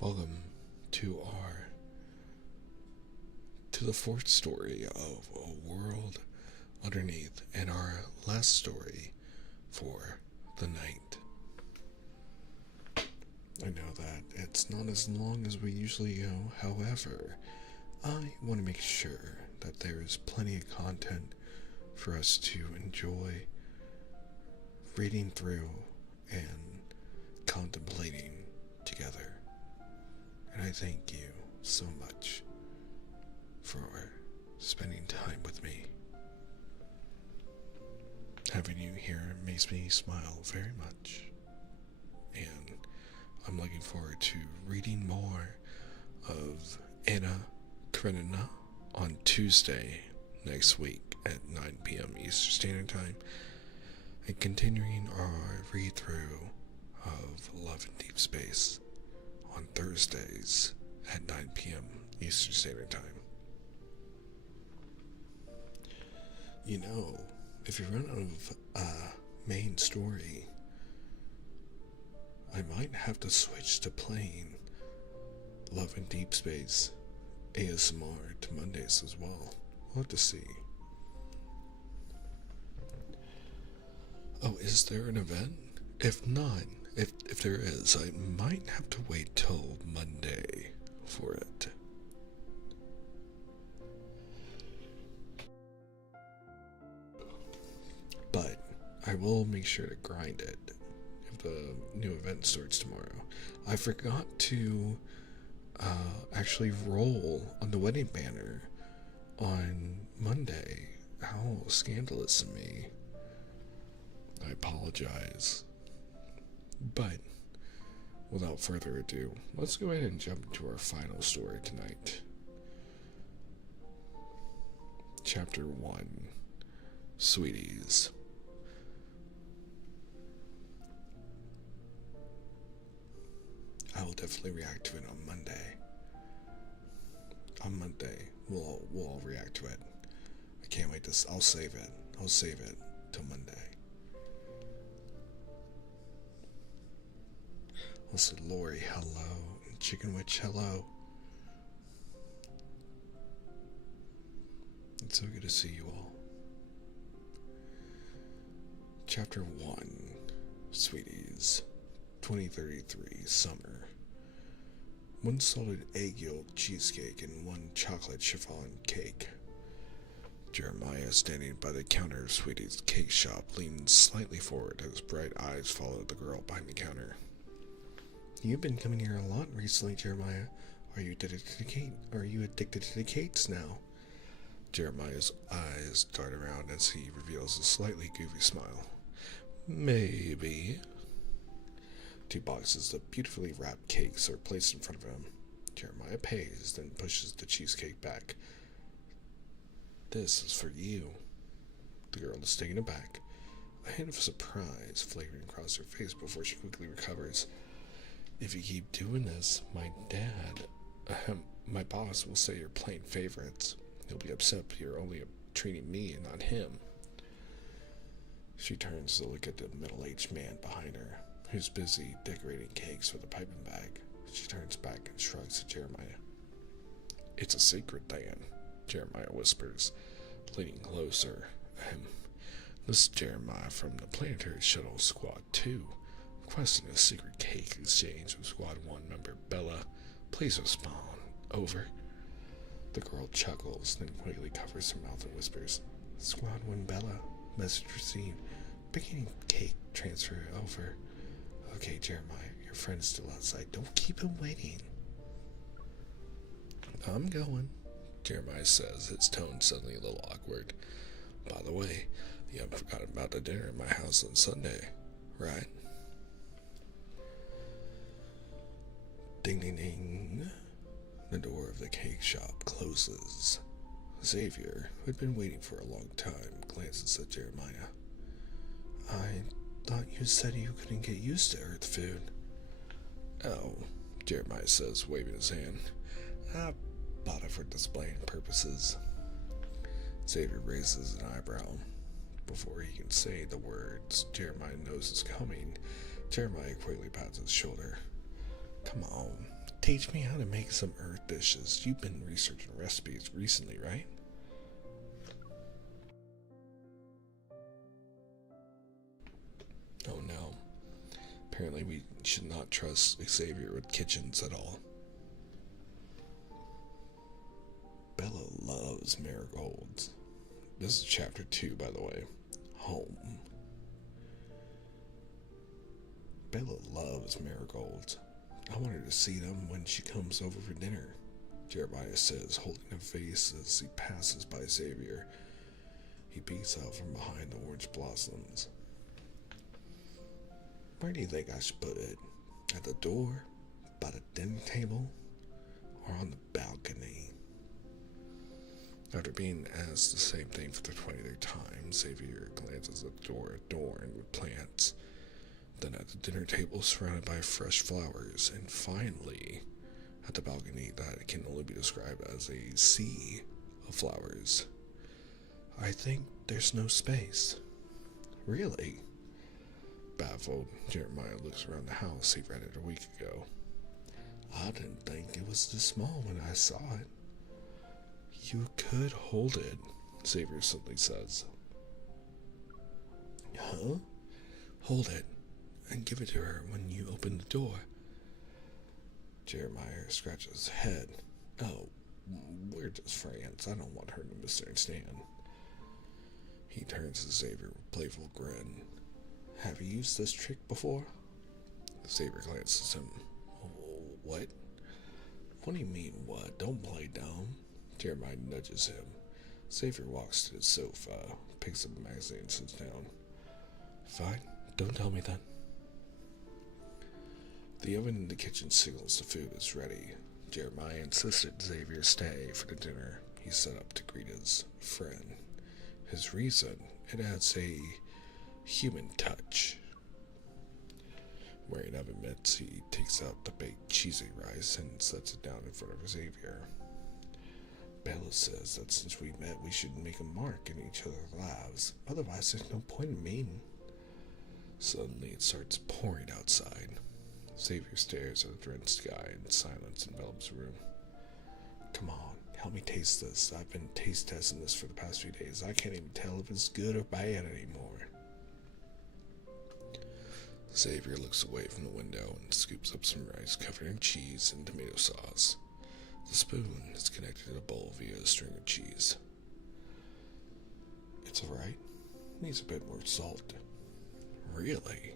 Welcome to the fourth story of A World Underneath, and our last story for the night. I know that it's not as long as we usually go, however, I want to make sure that there is plenty of content for us to enjoy reading through and contemplating together. And I thank you so much for spending time with me. Having you here makes me smile very much, and I'm looking forward to reading more of Anna Karenina on Tuesday next week at 9 p.m. Eastern Standard Time, and continuing our read-through of Love and Deepspace on Thursdays at 9 p.m. Eastern Standard Time. You know, if you run out of main story, I might have to switch to playing Love and Deepspace ASMR to Mondays as well. We'll have to see. Oh, is there an event? If not, if there is, I might have to wait till Monday for it. But I will make sure to grind it if the new event starts tomorrow. I forgot to actually roll on the wedding banner on Monday. How scandalous of me. I apologize. But without further ado, let's go ahead and jump into our final story tonight. Chapter 1, Sweeties. I will definitely react to it on Monday. On Monday, we'll all react to it. I can't wait to. I'll save it till Monday. Also, Lori, hello, and Chicken Witch, hello. It's so good to see you all. Chapter 1, Sweeties, 2033, Summer. 1 salted egg yolk cheesecake and 1 chocolate chiffon cake. Jeremiah, standing by the counter of Sweetie's cake shop, leaned slightly forward as bright eyes followed the girl behind the counter. You've been coming here a lot recently, Jeremiah. Are you addicted to the cakes now? Jeremiah's eyes dart around as he reveals a slightly goofy smile. Maybe. 2 boxes of beautifully wrapped cakes are placed in front of him. Jeremiah pays, then pushes the cheesecake back. This is for you. The girl is taken aback, a hint of surprise flaring across her face before she quickly recovers. If you keep doing this, my boss will say you're playing favorites. He'll be upset you're only treating me and not him. She turns to look at the middle-aged man behind her, who's busy decorating cakes with a piping bag. She turns back and shrugs at Jeremiah. It's a secret, Dan, Jeremiah whispers, leaning closer. This is Jeremiah from the Planetary Shuttle Squad 2, requesting a secret cake exchange with Squad 1 member Bella. Please respond. Over. The girl chuckles, then quickly covers her mouth and whispers, Squad 1 Bella, message received. Beginning cake transfer over. Okay, Jeremiah, your friend's still outside. Don't keep him waiting. I'm going, Jeremiah says, his tone suddenly a little awkward. By the way, you haven't forgotten about the dinner at my house on Sunday, right? Ding, ding, ding. The door of the cake shop closes. Xavier, who had been waiting for a long time, glances at Jeremiah. I thought you said you couldn't get used to Earth food. Oh, Jeremiah says, waving his hand. I bought it for displaying purposes. Xavier raises an eyebrow. Before he can say the words Jeremiah knows is coming, Jeremiah quickly pats his shoulder. Come on, teach me how to make some earth dishes. You've been researching recipes recently, right? Oh no. Apparently we should not trust Xavier with kitchens at all. Bella loves marigolds. This is chapter 2, by the way. Home. Bella loves marigolds. I want her to see them when she comes over for dinner, Jeremiah says, holding a vase as he passes by Xavier. He peeks out from behind the orange blossoms. Where do you think I should put it? At the door? By the dinner table? Or on the balcony? After being asked the same thing for the 23rd time, Xavier glances at the door adorned with plants, then at the dinner table surrounded by fresh flowers, and finally at the balcony that can only be described as a sea of flowers. I think there's no space. Really? Baffled, Jeremiah looks around the house he rented a week ago. I didn't think it was this small when I saw it. You could hold it, Xavier suddenly says. Huh? Hold it, and give it to her when you open the door. Jeremiah scratches his head. Oh, we're just friends. I don't want her to misunderstand. He turns to Xavier with a playful grin. Have you used this trick before? Xavier glances at him. What? What do you mean, what? Don't play dumb. Jeremiah nudges him. Xavier walks to the sofa, picks up a magazine, and sits down. Fine, don't tell me then. The oven in the kitchen signals the food is ready. Jeremiah insisted Xavier stay for the dinner he set up to greet his friend. His reason, it adds a human touch. Wearing oven mitts, he takes out the baked cheesy rice and sets it down in front of Xavier. Bella says that since we met, we should make a mark in each other's lives. Otherwise, there's no point in meeting. Suddenly, it starts pouring outside. Xavier stares at the drenched sky and silence envelops the room. Come on, help me taste this. I've been taste testing this for the past few days. I can't even tell if it's good or bad anymore. Xavier looks away from the window and scoops up some rice covered in cheese and tomato sauce. The spoon is connected to the bowl via a string of cheese. It's alright. Needs a bit more salt. Really?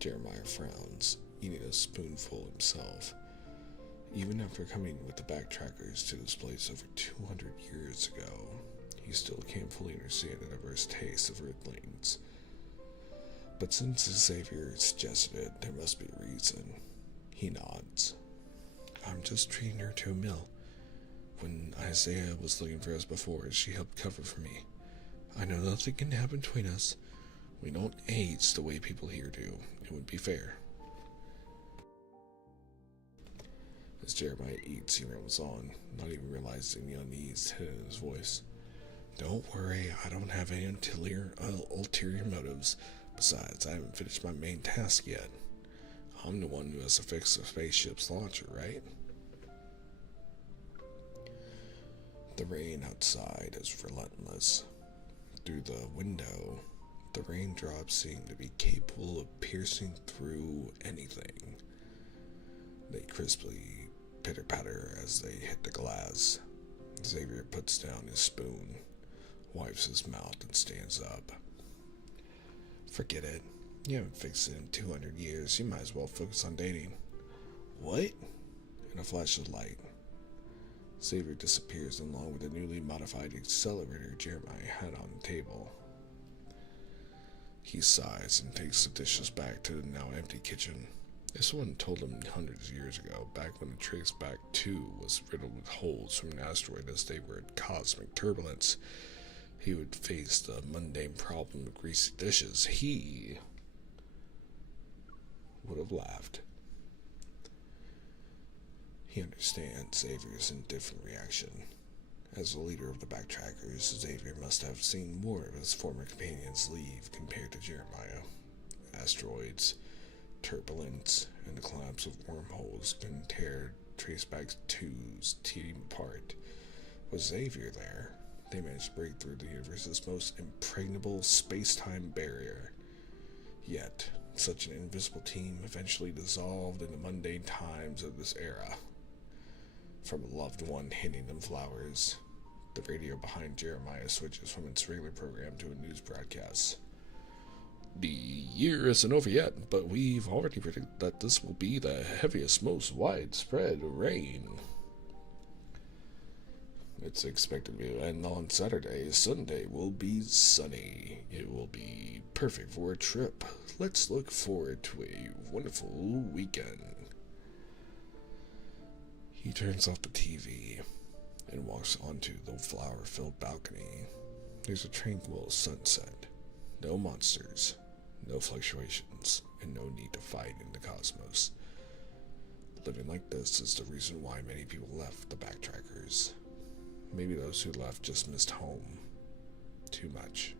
Jeremiah frowns, eating a spoonful himself. Even after coming with the backtrackers to this place over 200 years ago, he still can't fully understand the diverse tastes of Earthlings. But since Xavier suggested it, there must be a reason. He nods. I'm just treating her to a meal. When Isaiah was looking for us before, she helped cover for me. I know nothing can happen between us. We don't age the way people here do. It would be fair. As Jeremiah eats, he rambles on, not even realizing the unease hidden in his voice. Don't worry, I don't have any ulterior motives. Besides, I haven't finished my main task yet. I'm the one who has to fix the spaceship's launcher, right? The rain outside is relentless. Through the window, the raindrops seem to be capable of piercing through anything. They crisply pitter-patter as they hit the glass. Xavier puts down his spoon, wipes his mouth, and stands up. Forget it. You haven't fixed it in 200 years. You might as well focus on dating. What? In a flash of light, Xavier disappears along with the newly modified accelerator Jeremiah had on the table. He sighs and takes the dishes back to the now empty kitchen. This one told him hundreds of years ago, back when the Trace Back 2 was riddled with holes from an asteroid as they were in cosmic turbulence, he would face the mundane problem of greasy dishes. He would have laughed. He understands Xavier's indifferent reaction. As the leader of the backtrackers, Xavier must have seen more of his former companions leave compared to Jeremiah. Asteroids, turbulence and the collapse of wormholes can tear traceback 2's team apart. Was Xavier there? They managed to break through the universe's most impregnable space-time barrier. Yet, such an invisible team eventually dissolved in the mundane times of this era. From a loved one handing them flowers, the radio behind Jeremiah switches from its regular program to a news broadcast. The year isn't over yet, but we've already predicted that this will be the heaviest, most widespread rain. It's expected to end on Saturday. Sunday will be sunny. It will be perfect for a trip. Let's look forward to a wonderful weekend. He turns off the TV and walks onto the flower-filled balcony. There's a tranquil sunset. No monsters, no fluctuations, and no need to fight in the cosmos. Living like this is the reason why many people left the Backtrackers. Maybe those who left just missed home too much.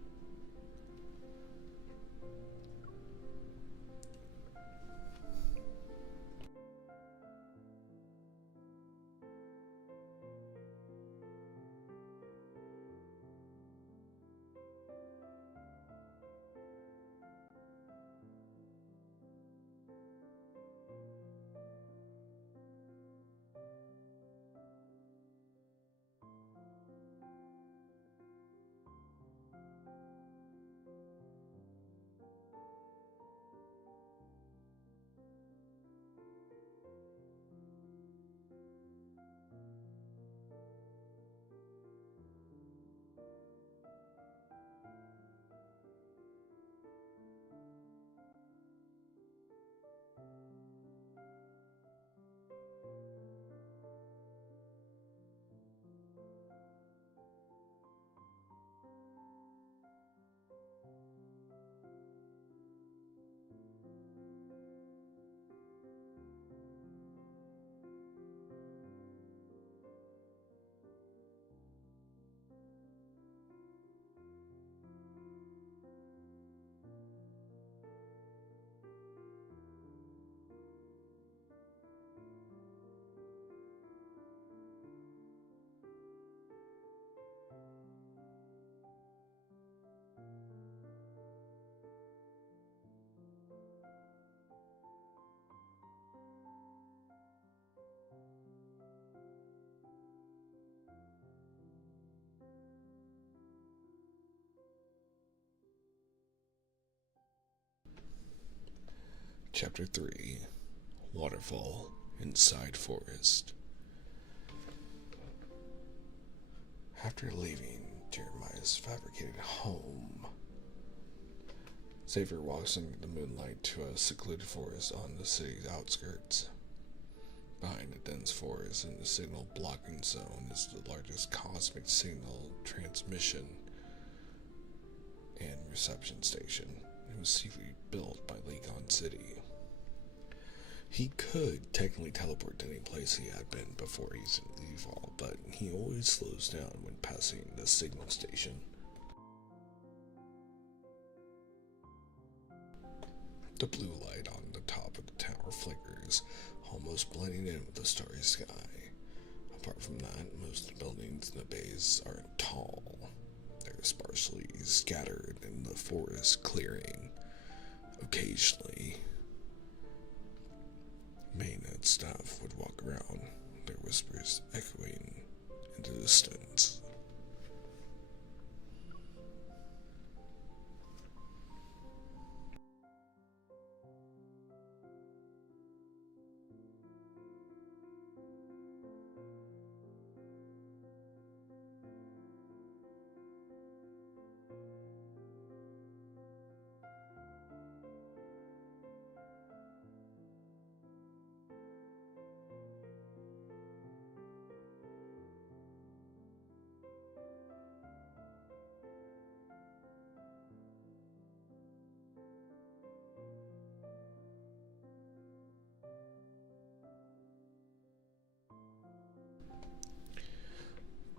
Chapter 3, Waterfall Inside Forest. After leaving Jeremiah's fabricated home, Xavier walks into the moonlight to a secluded forest on the city's outskirts. Behind the dense forest in the signal blocking zone is the largest cosmic signal transmission and reception station. It was secretly built by Legon City. He could technically teleport to any place he had been before he's in Evolve, but he always slows down when passing the signal station. The blue light on the top of the tower flickers, almost blending in with the starry sky. Apart from that, most of the buildings in the base aren't tall. They're sparsely scattered in the forest clearing. Occasionally, maintenance staff would walk around, their whispers echoing into the distance.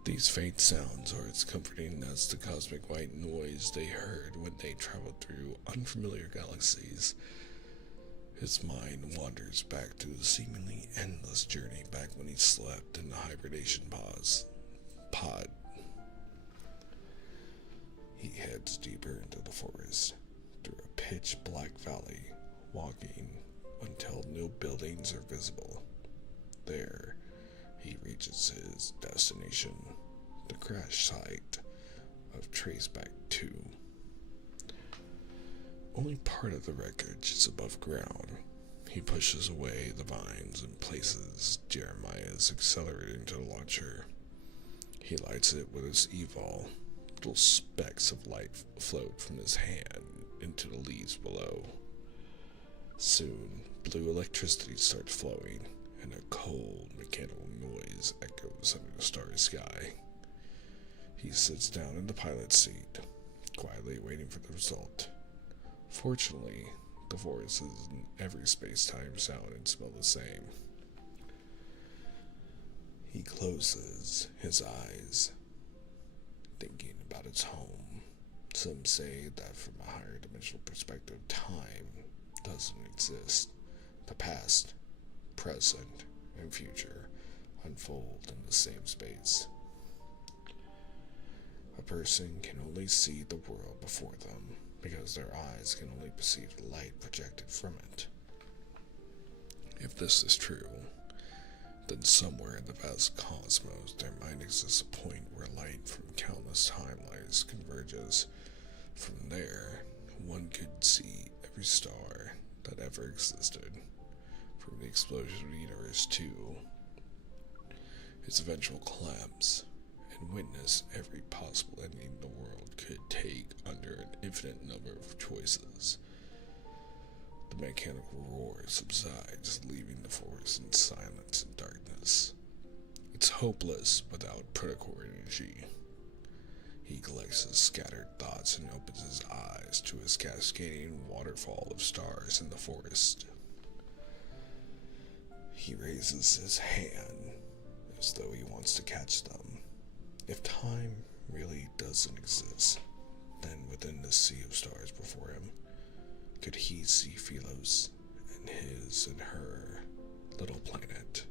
These faint sounds are as comforting as the cosmic white noise they heard when they traveled through unfamiliar galaxies. His mind wanders back to the seemingly endless journey back when he slept in the hibernation pod. He heads deeper into the forest, through a pitch-black valley, walking until no buildings are visible. There, he reaches his destination, the crash site of Traceback 2. Only part of the wreckage is above ground. He pushes away the vines and places Jeremiah's accelerator into the launcher. He lights it with his evol. Little specks of light float from his hand into the leaves below. Soon, blue electricity starts flowing, and a cold mechanical noise echoes under the starry sky. He sits down in the pilot's seat, quietly waiting for the result. Fortunately, the forest is in every space-time sound and smell the same. He closes his eyes, thinking about its home. Some say that from a higher dimensional perspective, time doesn't exist. The past, present, and future unfold in the same space. A person can only see the world before them because their eyes can only perceive the light projected from it. If this is true, then somewhere in the vast cosmos there might exist a point where light from countless timelines converges. From there, one could see every star that ever existed, from the explosion of the universe to its eventual collapse, and witness every possible ending the world could take under an infinite number of choices. The mechanical roar subsides, leaving the forest in silence and darkness. It's hopeless without protocol energy. He collects his scattered thoughts and opens his eyes to his cascading waterfall of stars in the forest. He raises his hand as though he wants to catch them. If time really doesn't exist, then within the sea of stars before him, could he see Philos and his and her little planet?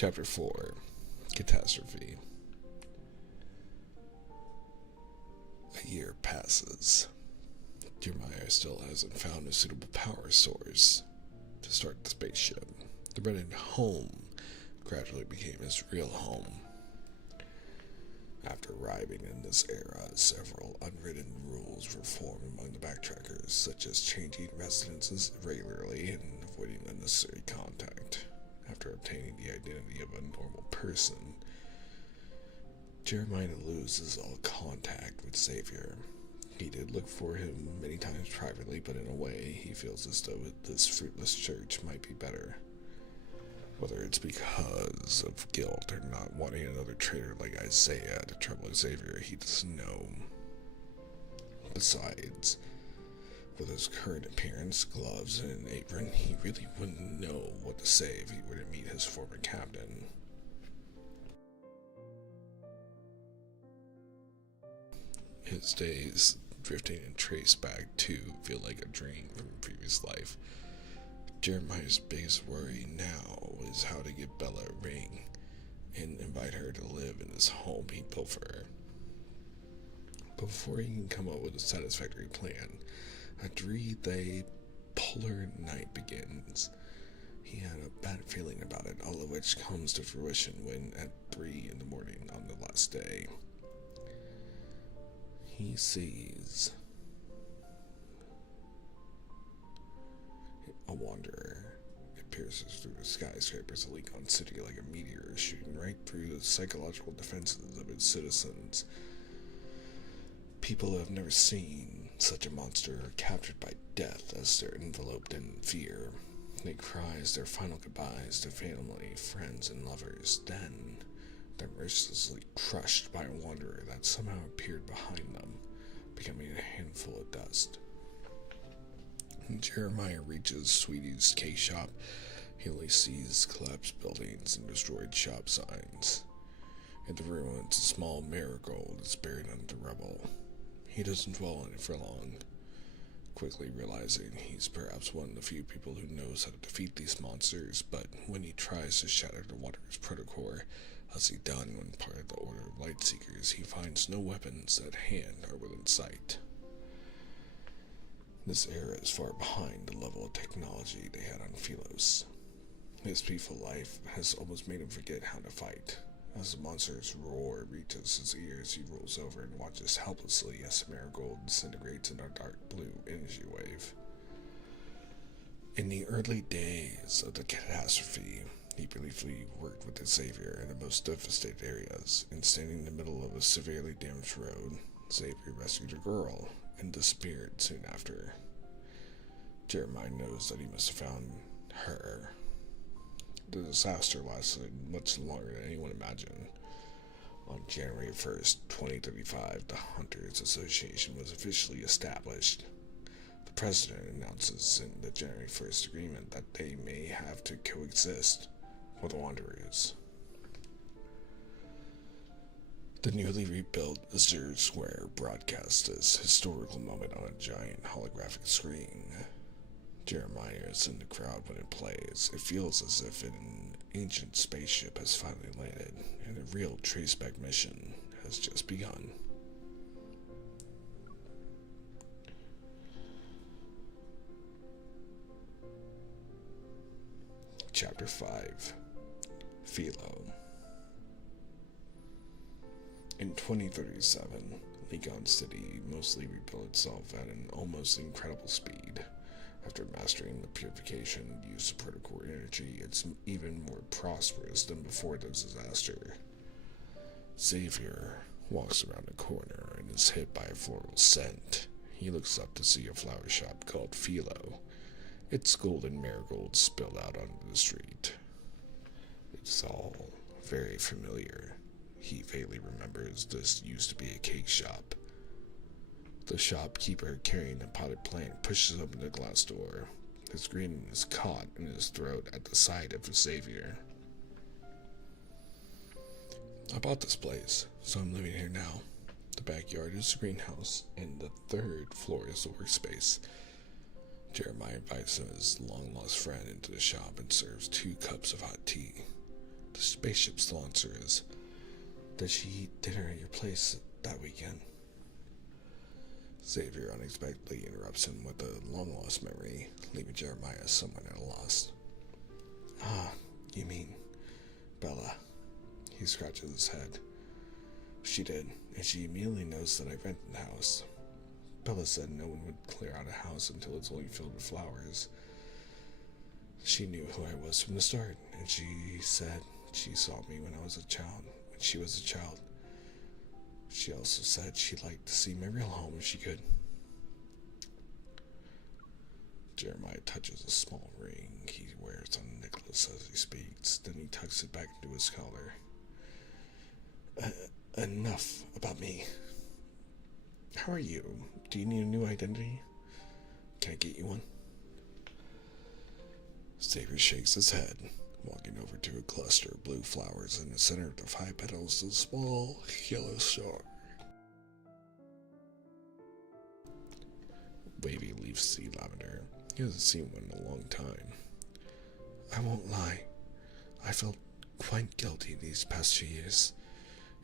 Chapter 4, Catastrophe. A year passes. Jeremiah still hasn't found a suitable power source to start the spaceship. The rented home gradually became his real home. After arriving in this era, several unwritten rules were formed among the backtrackers, such as changing residences regularly and avoiding unnecessary contact. After obtaining the identity of a normal person, Jeremiah loses all contact with Xavier. He did look for him many times privately, but in a way, he feels as though this fruitless search might be better. Whether it's because of guilt or not wanting another traitor like Isaiah to trouble Xavier, he doesn't know. Besides, with his current appearance, gloves, and an apron, he really wouldn't know what to say if he were to meet his former captain. His days drifting and traced back to feel like a dream from a previous life. Jeremiah's biggest worry now is how to get Bella a ring and invite her to live in this home he built for her. But before he can come up with a satisfactory plan, a 3-day polar night begins. He had a bad feeling about it, all of which comes to fruition when, at 3 in the morning on the last day, he sees a wanderer. It pierces through the skyscrapers of Legon City like a meteor, shooting right through the psychological defenses of its citizens. People have never seen such a monster captured by death as they're enveloped in fear. They cry as their final goodbyes to family, friends, and lovers. Then, they're mercilessly crushed by a wanderer that somehow appeared behind them, becoming a handful of dust. Jeremiah reaches Sweetie's cake shop. He only sees collapsed buildings and destroyed shop signs. In the ruins, a small marigold is buried under rubble. He doesn't dwell on it for long, quickly realizing he's perhaps one of the few people who knows how to defeat these monsters, but when he tries to shatter the Wanderer's protocore, as he done when part of the Order of Lightseekers, he finds no weapons at hand or within sight. This era is far behind the level of technology they had on Philos. His peaceful life has almost made him forget how to fight. As the monster's roar reaches his ears, he rolls over and watches helplessly as the marigold disintegrates in a dark blue energy wave. In the early days of the catastrophe, he briefly worked with Xavier in the most devastated areas, and standing in the middle of a severely damaged road, Xavier rescued a girl and disappeared soon after. Jeremiah knows that he must have found her. The disaster lasted much longer than anyone imagined. On January 1st, 2035, the Hunters Association was officially established. The President announces in the January 1st agreement that they may have to coexist with the Wanderers. The newly rebuilt Azure Square broadcasts this historical moment on a giant holographic screen. Jeremiah is in the crowd when it plays. It feels as if an ancient spaceship has finally landed, and a real traceback mission has just begun. Chapter 5, Philo. In 2037, Legon City mostly rebuilt itself at an almost incredible speed. After mastering the purification and use of protocore energy, it's even more prosperous than before the disaster. Xavier walks around a corner and is hit by a floral scent. He looks up to see a flower shop called Philo. Its golden marigolds spilled out onto the street. It's all very familiar. He vaguely remembers this used to be a cake shop. The shopkeeper, carrying a potted plant, pushes open the glass door. His grin is caught in his throat at the sight of Xavier. I bought this place, so I'm living here now. The backyard is the greenhouse, and the 3rd floor is the workspace. Jeremiah invites his long-lost friend into the shop and serves 2 cups of hot tea. the spaceship still answers. Did she eat dinner at your place that weekend? Xavier unexpectedly interrupts him with a long-lost memory, leaving Jeremiah somewhat at a loss. Ah, you mean Bella. He scratches his head. She did, and she immediately knows that I rented the house. Bella said no one would clear out a house until it's only filled with flowers. She knew who I was from the start, and she said she saw me when she was a child. She also said she'd like to see my real home if she could. Jeremiah touches a small ring he wears on a necklace as he speaks, then he tucks it back into his collar. Enough about me. How are you? Do you need a new identity? Can I get you one? Xavier shakes his head, walking over to a cluster of blue flowers in the center of the 5 petals of a small yellow star. Wavy leaf sea lavender. He hasn't seen one in a long time. I won't lie. I felt quite guilty these past 2 years.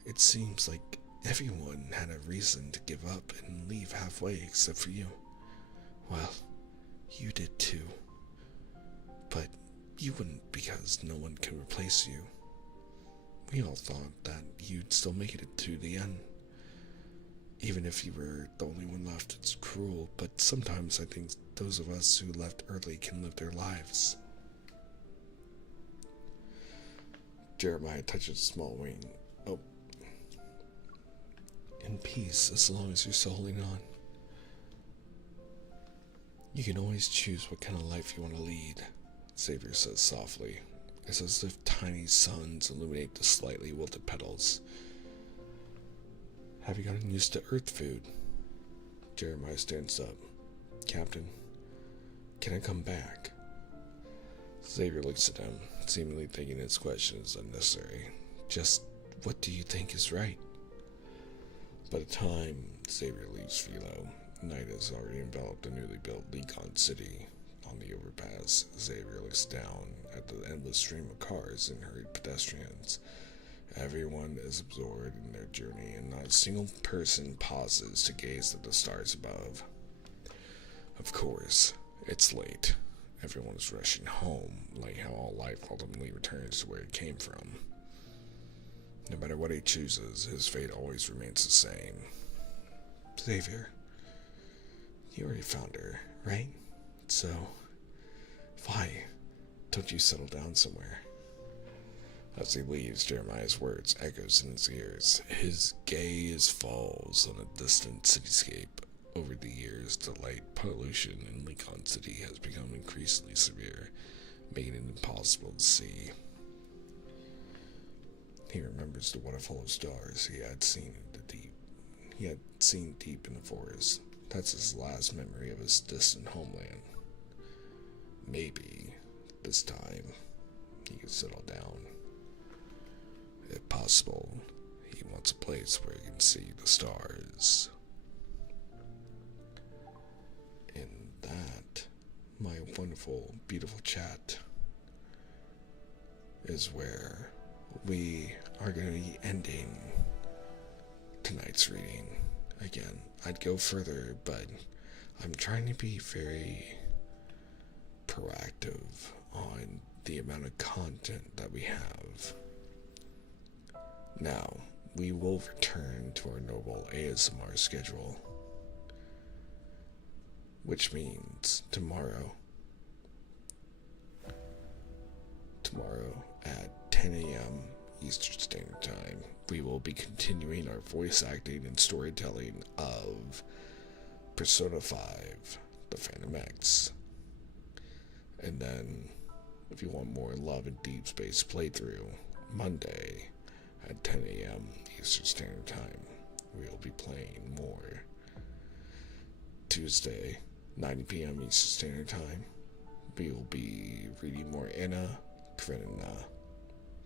It seems like everyone had a reason to give up and leave halfway except for you. Well, you did too. But you wouldn't because no one can replace you. We all thought that you'd still make it to the end. Even if you were the only one left, it's cruel, but sometimes I think those of us who left early can live their lives. Jeremiah touches a small wing. Oh. In peace, as long as you're still holding on. You can always choose what kind of life you want to lead, Xavier says softly. It's as if tiny suns illuminate the slightly wilted petals. Have you gotten used to Earth food? Jeremiah stands up. Captain, can I come back? Xavier looks at him, seemingly thinking his question is unnecessary. Just what do you think is right? By the time Xavier leaves Philo, night has already enveloped the newly built Lekon city. On the overpass, Xavier looks down at the endless stream of cars and hurried pedestrians. Everyone is absorbed in their journey, and not a single person pauses to gaze at the stars above. Of course, it's late. Everyone is rushing home, like how all life ultimately returns to where it came from. No matter what he chooses, his fate always remains the same. Xavier, you already found her, right? So, why don't you settle down somewhere? As he leaves, Jeremiah's words echoes in his ears. His gaze falls on a distant cityscape. Over the years, the light pollution in Lekon City has become increasingly severe, making it impossible to see. He remembers the waterfall of stars he had seen deep in the forest. That's his last memory of his distant homeland. Maybe this time he could settle down. If possible, he wants a place where he can see the stars. And that, my wonderful, beautiful chat, is where we are going to be ending tonight's reading. Again, I'd go further, but I'm trying to be very proactive on the amount of content that we have. Now, we will return to our normal ASMR schedule, which means tomorrow at 10 a.m. Eastern Standard Time, we will be continuing our voice acting and storytelling of Persona 5, The Phantom X. And then, if you want more Love and Deepspace playthrough, Monday at 10 a.m. Eastern Standard Time, we'll be playing more. Tuesday, 9 p.m. Eastern Standard Time, we will be reading more Anna Karenina,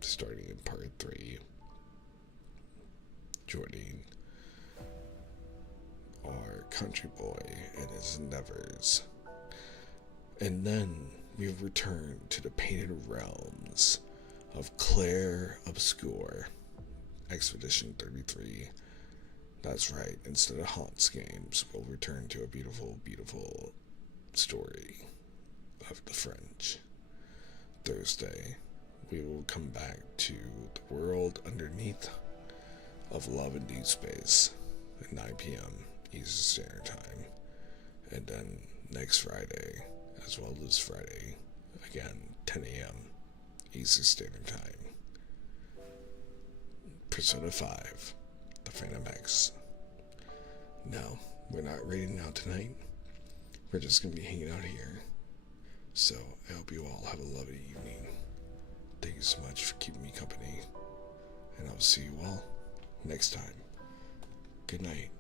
starting in part 3. Joining our country boy and his endeavors. And then we return to the Painted Realms of Claire Obscure, Expedition 33. That's right, instead of Haunts games, we'll return to a beautiful, beautiful story of the French. Thursday, we will come back to the world underneath of Love and Deepspace at 9 p.m. Eastern Standard Time. And then next Friday, as well as Friday, again, 10 a.m. Eastern Standard Time. Persona 5, The Phantom X. No, we're not raiding out tonight. We're just going to be hanging out here. So, I hope you all have a lovely evening. Thank you so much for keeping me company. And I'll see you all next time. Good night.